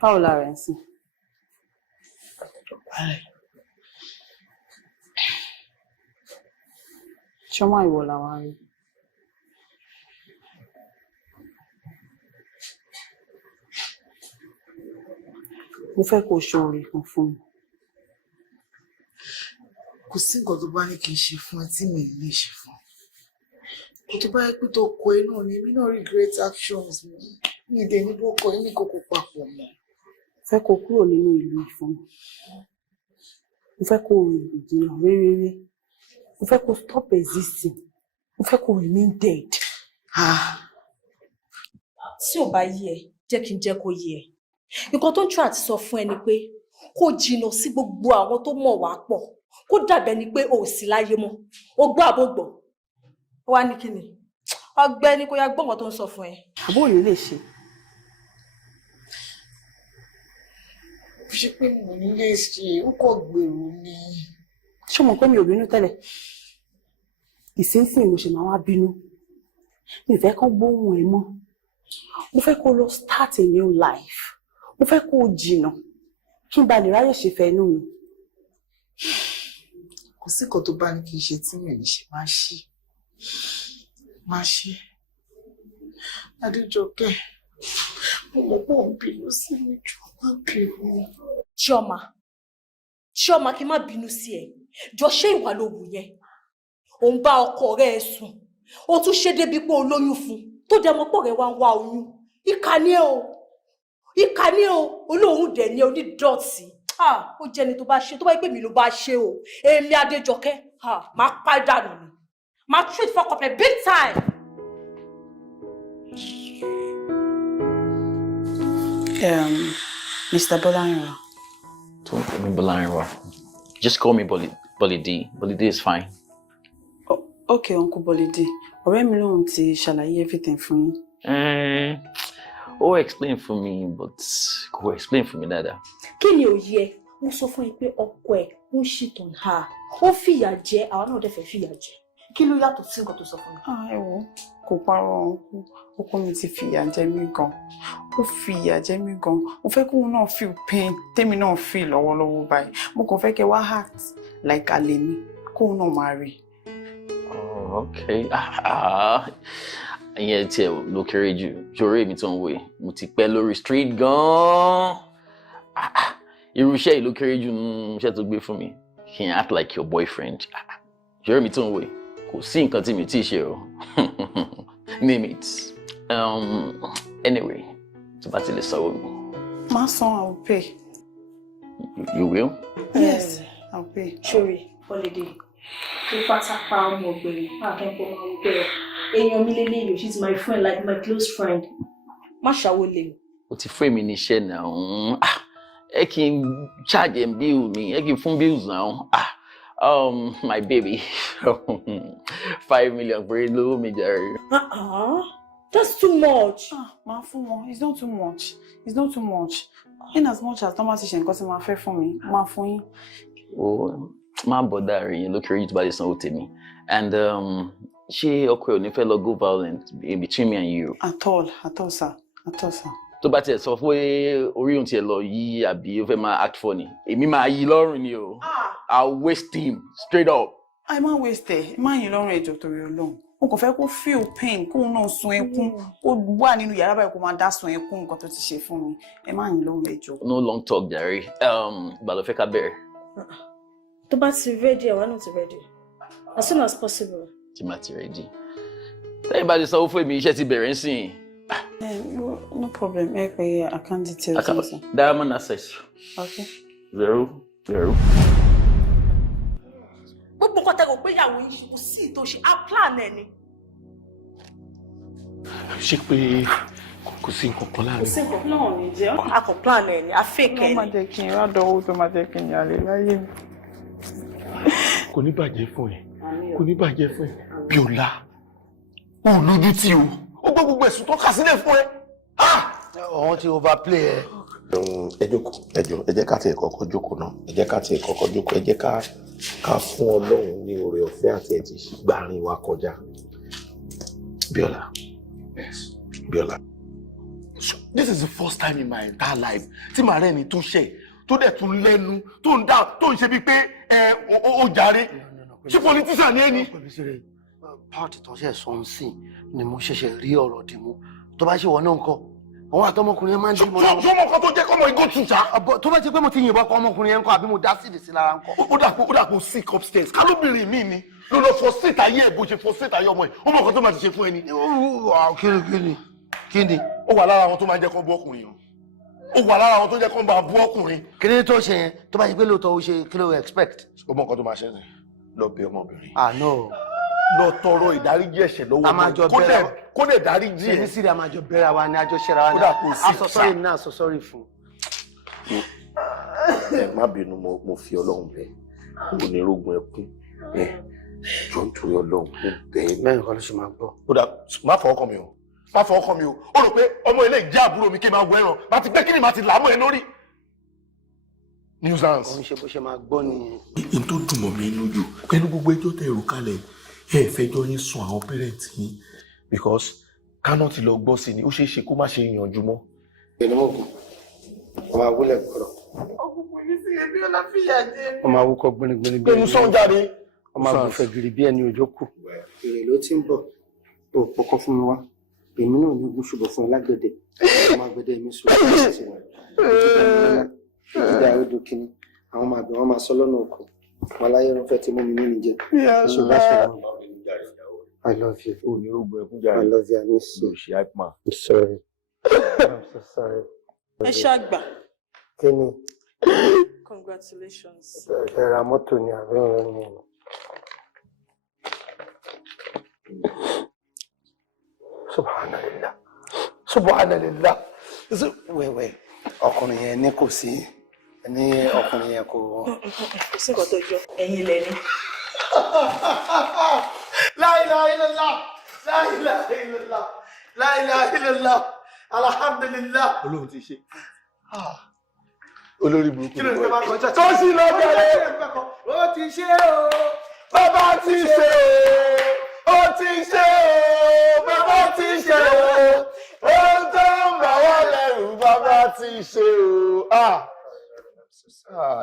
Báwo la rẹ̀ ń sìn? Chioma ìwọ làwọn rí. mo fẹ́ kó ṣoore kan fún mi. Kò sí nǹkan tó bá ní kí n ṣe fún ẹ tí mi ò lè ṣe fún. Kò tó bá yẹ pé tó kọ ẹ náà ni èmi náà regret actions mi. Mi ìdè ní bó kọ ẹ ní kókó papọ̀ mọ́. Fẹ́ kó kúrò nínú ìlú ìfún mi. Mo fẹ́ kó rìn ìjìnà réréré. Mo fẹ́ kó stop existing. Mo fẹ́ kó remain dead. Tí ò bá yé ẹ, jẹ́ kí n jẹ́ kó yé ẹ. Nǹkan tó ń try àti sọ fún ẹ ni pé kó jìnnà sí gbogbo àwọn tó mọ̀ wá pọ̀. Kó dàbẹ̀ ni pé o ò sí láyé mọ́. O gbọ́ àbò gbọ́. Ó wá ní kí ni? Ọgbẹ́ni kó yá gbọ́ nǹkan tó ń sọ fún ẹ. Àbó ò ní lè ṣe. Ṣé pé mo ní lè ṣe ó kọ̀ gbèrú ni. Ṣé o mọ̀ pé mi ò bínú tẹ́lẹ̀? Ìsinsìnyí mo ṣe máa wá bínú. Mi ò fẹ́ kán gbóhùn ẹ mọ́. Mo fẹ́ kó lọ start a new life. Mo fẹ́ kó jìnnà kí n ba lè ráyè ṣe fẹ́ inú mi. Kò sí nǹkan tó bá ní kí n ṣe tí mi ò ní ṣe máa ṣe. Adéjọkẹ́, mo mọ̀ pé òun bínú sí mi jù má bínú. Chioma kí n má bínú sí ẹ. Jọ ṣé ìwà ló wù yẹn? Ò ń bá ọkọ rẹ sùn. Ó tún ṣe débi pé o lóyún fún. Tó dẹ̀ mọ̀ pọ̀ rẹ̀ wá ń wá oyún. Ìkà ni o. Olóhùn dẹ̀ ni onídọ̀tí. Ó jẹ́ ni tó bá ṣe, tó bá yẹ pé mi ló bá ṣe o. Èmi Adéjọkẹ́, máa pa dànù ni. Máa treat for couple big time. Mr. Bolarinwa. Don't call me Bolarinwa. Just call me Bolide. Bolide is fine. Okay, Uncle Bolide. Ọ̀rẹ́ mi lóhun ti ṣàlàyé everything fún yín. Explain for me, but kò explain for me dáadáa. Kí ni òye? Mo sọ fún ẹ pé ọkọ ẹ ń shit on her. Ó fìyà jẹ, àwa náà dẹ̀ fẹ́ fìyà jẹ. Kí ló yàtọ̀ sí nǹkan tó sọ fún mi? Ẹ wo, kò parọ́ ọkọ mi ti fìyà jẹ mí gan. Ó fìyà jẹ mí gan. Mo fẹ́ kóun náà feel pain, tèmi náà feel lọ́wọ́lọ́wọ́ báyìí. Mo kàn fẹ́ kẹ́ wá act like àlè mi, kóun náà máa rí. Okay. Ìyẹn tí ẹ ló kéré jù. Ṣòro èmi tó ń wò yìí. Mo ti pẹ́ lórí street gan-an. Irú iṣẹ́ yìí ló kéré jù nínú iṣẹ́ tó gbé fún mi. Kí n act like your boyfriend. Ṣòro èmi tó ń wò yìí. Kò sí nǹkan tí mi tí ì ṣe o. Name it. Anyway, tó bá ti lè sanwó mi. Má san, I will pay. You will? Yes, I will pay. Sorry, holiday. Tó pátápá ọmọ ọ̀gbẹ̀rẹ̀, àkẹ́kọ̀ọ́ máa ń gbẹ̀rẹ̀. Èèyàn mi lélẹ́yìn, she's my friend, like my close friend. Má ṣàwó lè. O ti fún èmi níṣẹ́ náà. Ẹ kí n charge and bill mi, ẹ kí n fún bills náà. My baby. 5 million péré lówó mi jàre. That's too much. Máa fún wọn, it's not too much. It's not too much. In as much as Thomas ṣe nǹkan tí máa fẹ́ fún mi, máa fún yín. Má bọ̀dá rẹ̀ yẹn lókè rí tó bá lè sanwó tèmi. And ṣé ọkọ ẹ̀ ò ní fẹ́ lọ go violent between me and you? At all, sir. Tó bá tiẹ̀ sọ pé orí òun tiẹ̀ lọ yí àbí ó fẹ́ máa act funny, èmi máa yí lọ́rùn ni o. I'll waste him straight up. Ẹ má waste ẹ̀, ẹ má yín lọ́rùn ẹ̀jọ̀ torí Ọlọ́run. Mo kàn fẹ́ kó feel pain, kóun náà sun ẹkún, kó wà nínú yàrá báyìí kó máa dá sun ẹkún nǹkan tó ti ṣe fún mi. Ẹ má yín lọ́rùn ẹ̀jọ̀. No long talk jàre. Ìgbà ló fẹ́ ká bẹ̀rẹ̀. Tó bá ti ready, àwa náà ti ready. As soon as possible. Tí máa ti ready. Lẹ́yìn bá ti sanwó fún èmi, iṣẹ́ ti bẹ̀rẹ̀ sí i. No problem. Ẹ pé account details. Diamond access. Okay. 0. Gbogbo nǹkan tẹ́gọ̀ pé ìyàwó yìí kò sí ìtò ṣe á plan ẹ̀ ni. Ṣé pé kò sí nǹkan kan láàrin? Kò sí nǹkan náà ní jẹ́. A kò plan ẹ̀ ni, a fake ẹ̀ ni. Ó máa jẹ́ kí n rádọ́wọ́ tó máa jẹ́ kí n yàlè láyé mi. Kò ní bàjẹ́ fún ẹ. Bíọ́lá, ó lójú tí o. Ó gbọ́ gbogbo ẹ̀sùn tó kà sílẹ̀ fún ẹ. Ọ̀hún ti overplay ẹ. Ẹ jókòó, ẹ jẹ́ ká tiẹ̀ kọ́kọ́ jókòó náà. Ẹ jẹ́ ká fún Ọlọ́run ní oore ọ̀fẹ́ àti ẹ̀ ti gbàrin wa kọjá. Bíọ́lá. This is the first time in my entire life tí màá rẹ́ni tó ṣẹ̀ tó dẹ̀ tún lẹ́nu tó ń ṣe bíi pé ó jàre. Ṣé politician ni ẹni? Pàtì tó ṣe sọ ń sìn ni mo ṣẹ̀ṣẹ̀ rí ọ̀rọ̀ dì mú. Tó bá ṣe wọ náà ńkọ́, Ọwọ́ àtọmọkùnrin yẹn máa ń dì mọ́ náà. Sọ́mọ kan tó jẹ́ kọ́mọ igó tún ṣá. Tó bá ti pé mo ti yìnbọn kọ ọmọkùnrin yẹn ń kọ àbí mo dá sídìí sí lára ń kọ. Ó dàpọ̀ sick upstairs. Kálóbìnrin mi ni ló lọ fọ síta ayé ẹ̀ bó ṣe fọ síta ayé ọmọ ẹ̀. Ó mọ̀ nǹkan tó máa ti ṣe fún ẹni. Kí ni? Ó wà lára àwọn tó máa jẹ́ kó bú ọkùnrin o. Ó wà lára àwọn tó jẹ́ kó bá bú ọkùnrin. Kí ni tó ṣe yẹn? Tó bá yẹ pé lóòótọ́ ó ṣe kí ló expect? Ó mọ̀ nǹkan tó máa ṣe é lọ bẹ ọmọbìnrin. No. Lọ tọrọ ìdáríjì ẹ̀ṣẹ̀ lọ́wọ́ kó dẹ̀ dáríjì ẹ̀. Ṣé ní sírí àmàjọ bẹ́ra wa ni àjọ ṣẹ́ra wa ni? Asọ̀sọ́rì náà asọ̀sọ́rì fún. Ẹ má bínú mo fi Ọlọ́run bẹ̀. Onírògùn ẹkún. Jọ ń torí Ọlọ́run mo bẹ̀ ẹ́. Bẹ́ẹ̀ nǹkan ló ṣe máa gbọ́. Ó dà má fọwọ́ kàn mí o. Má fọwọ́ kàn mí o. Ó rò pé ọmọ ilé ìjà àbúrò mi kí n máa wọ ẹran. Má ti gbé kí ni màá ti làámọ̀ ẹ lórí. Nuisance. Òun ṣe bó ṣe máa gbọ́ nìyẹn. N tó dùn mọ́ mi lójú pẹ̀lú gbogbo ẹjọ́ tẹ̀ rò kalẹ̀ ẹ fẹjọ́ yín sùn àwọn pẹ́rẹ́ǹtì yín because kánà ti lọ gbọ́ sí ni ó ṣeé ṣe kó má ṣe yanjú mọ́. Ẹni mọ̀gùn, ọmọ awúlẹ̀ gbọ́dọ̀. Ọkùnrin mi sì ebi ọlá fìyà jẹ mí. Ọmọ awúkọ gbinigbini bí ẹni sọ́n jáde. Ọmọ àgùnfẹ̀ gírí bí ẹni òjò kù. Èrè ló ti ń bọ̀. Òpó kan fún mi wá. Èmi náà ní ogún ṣùgbọ́n fún alágbẹ̀dẹ. Ọmọ àgbẹ̀dẹ mi sùn láti rẹ̀. Ìdí àròdò kìíní. Àwọn máa bẹ̀ wọ́n máa sọ lọ́nà òkú. Wọn aláyé rán fẹ́ ti mú mi nínú jẹ. I love you. I love you. I miss you. I'm sorry. I'm so sorry. Ẹ ṣàgbà. Kí ni? Congratulations. Ẹ ra mọ́tò ní àárọ̀ rẹ̀ ni. Subhanallah. Subhanallah. Wẹ̀wẹ̀ ọkùnrin yẹn ní kò sí. Ní ọkùnrin yẹn kò. Kò sí nǹkan tó jọ ẹ̀yin lẹ́ni. La ilaha illallah. La ilaha illallah. La ilaha illallah. Alhamdulillah. Olóhun ti ṣe. Olórí burúkú. Kí ló ń bá kọjá? Tó sì lọ bẹ̀rẹ̀. Ó ti ṣe o. Bàbá ti ṣe o. Ó ti ṣe o. Bàbá ti ṣe o. Ohun tó ń bà wá lẹ́rù bàbá ti ṣe o.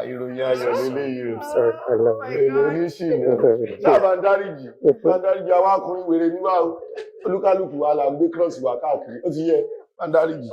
Ìròyìn ayọ̀ lélẹ́yìí o. Èlò oníṣìnà. Náà máa ń dáríjì. Máa ń dáríjì àwọn akùnrin wèrè níwá o. Olúkálùkù wa là ń gbé cross wá káàkiri. Ó ti yẹ máa ń dáríjì.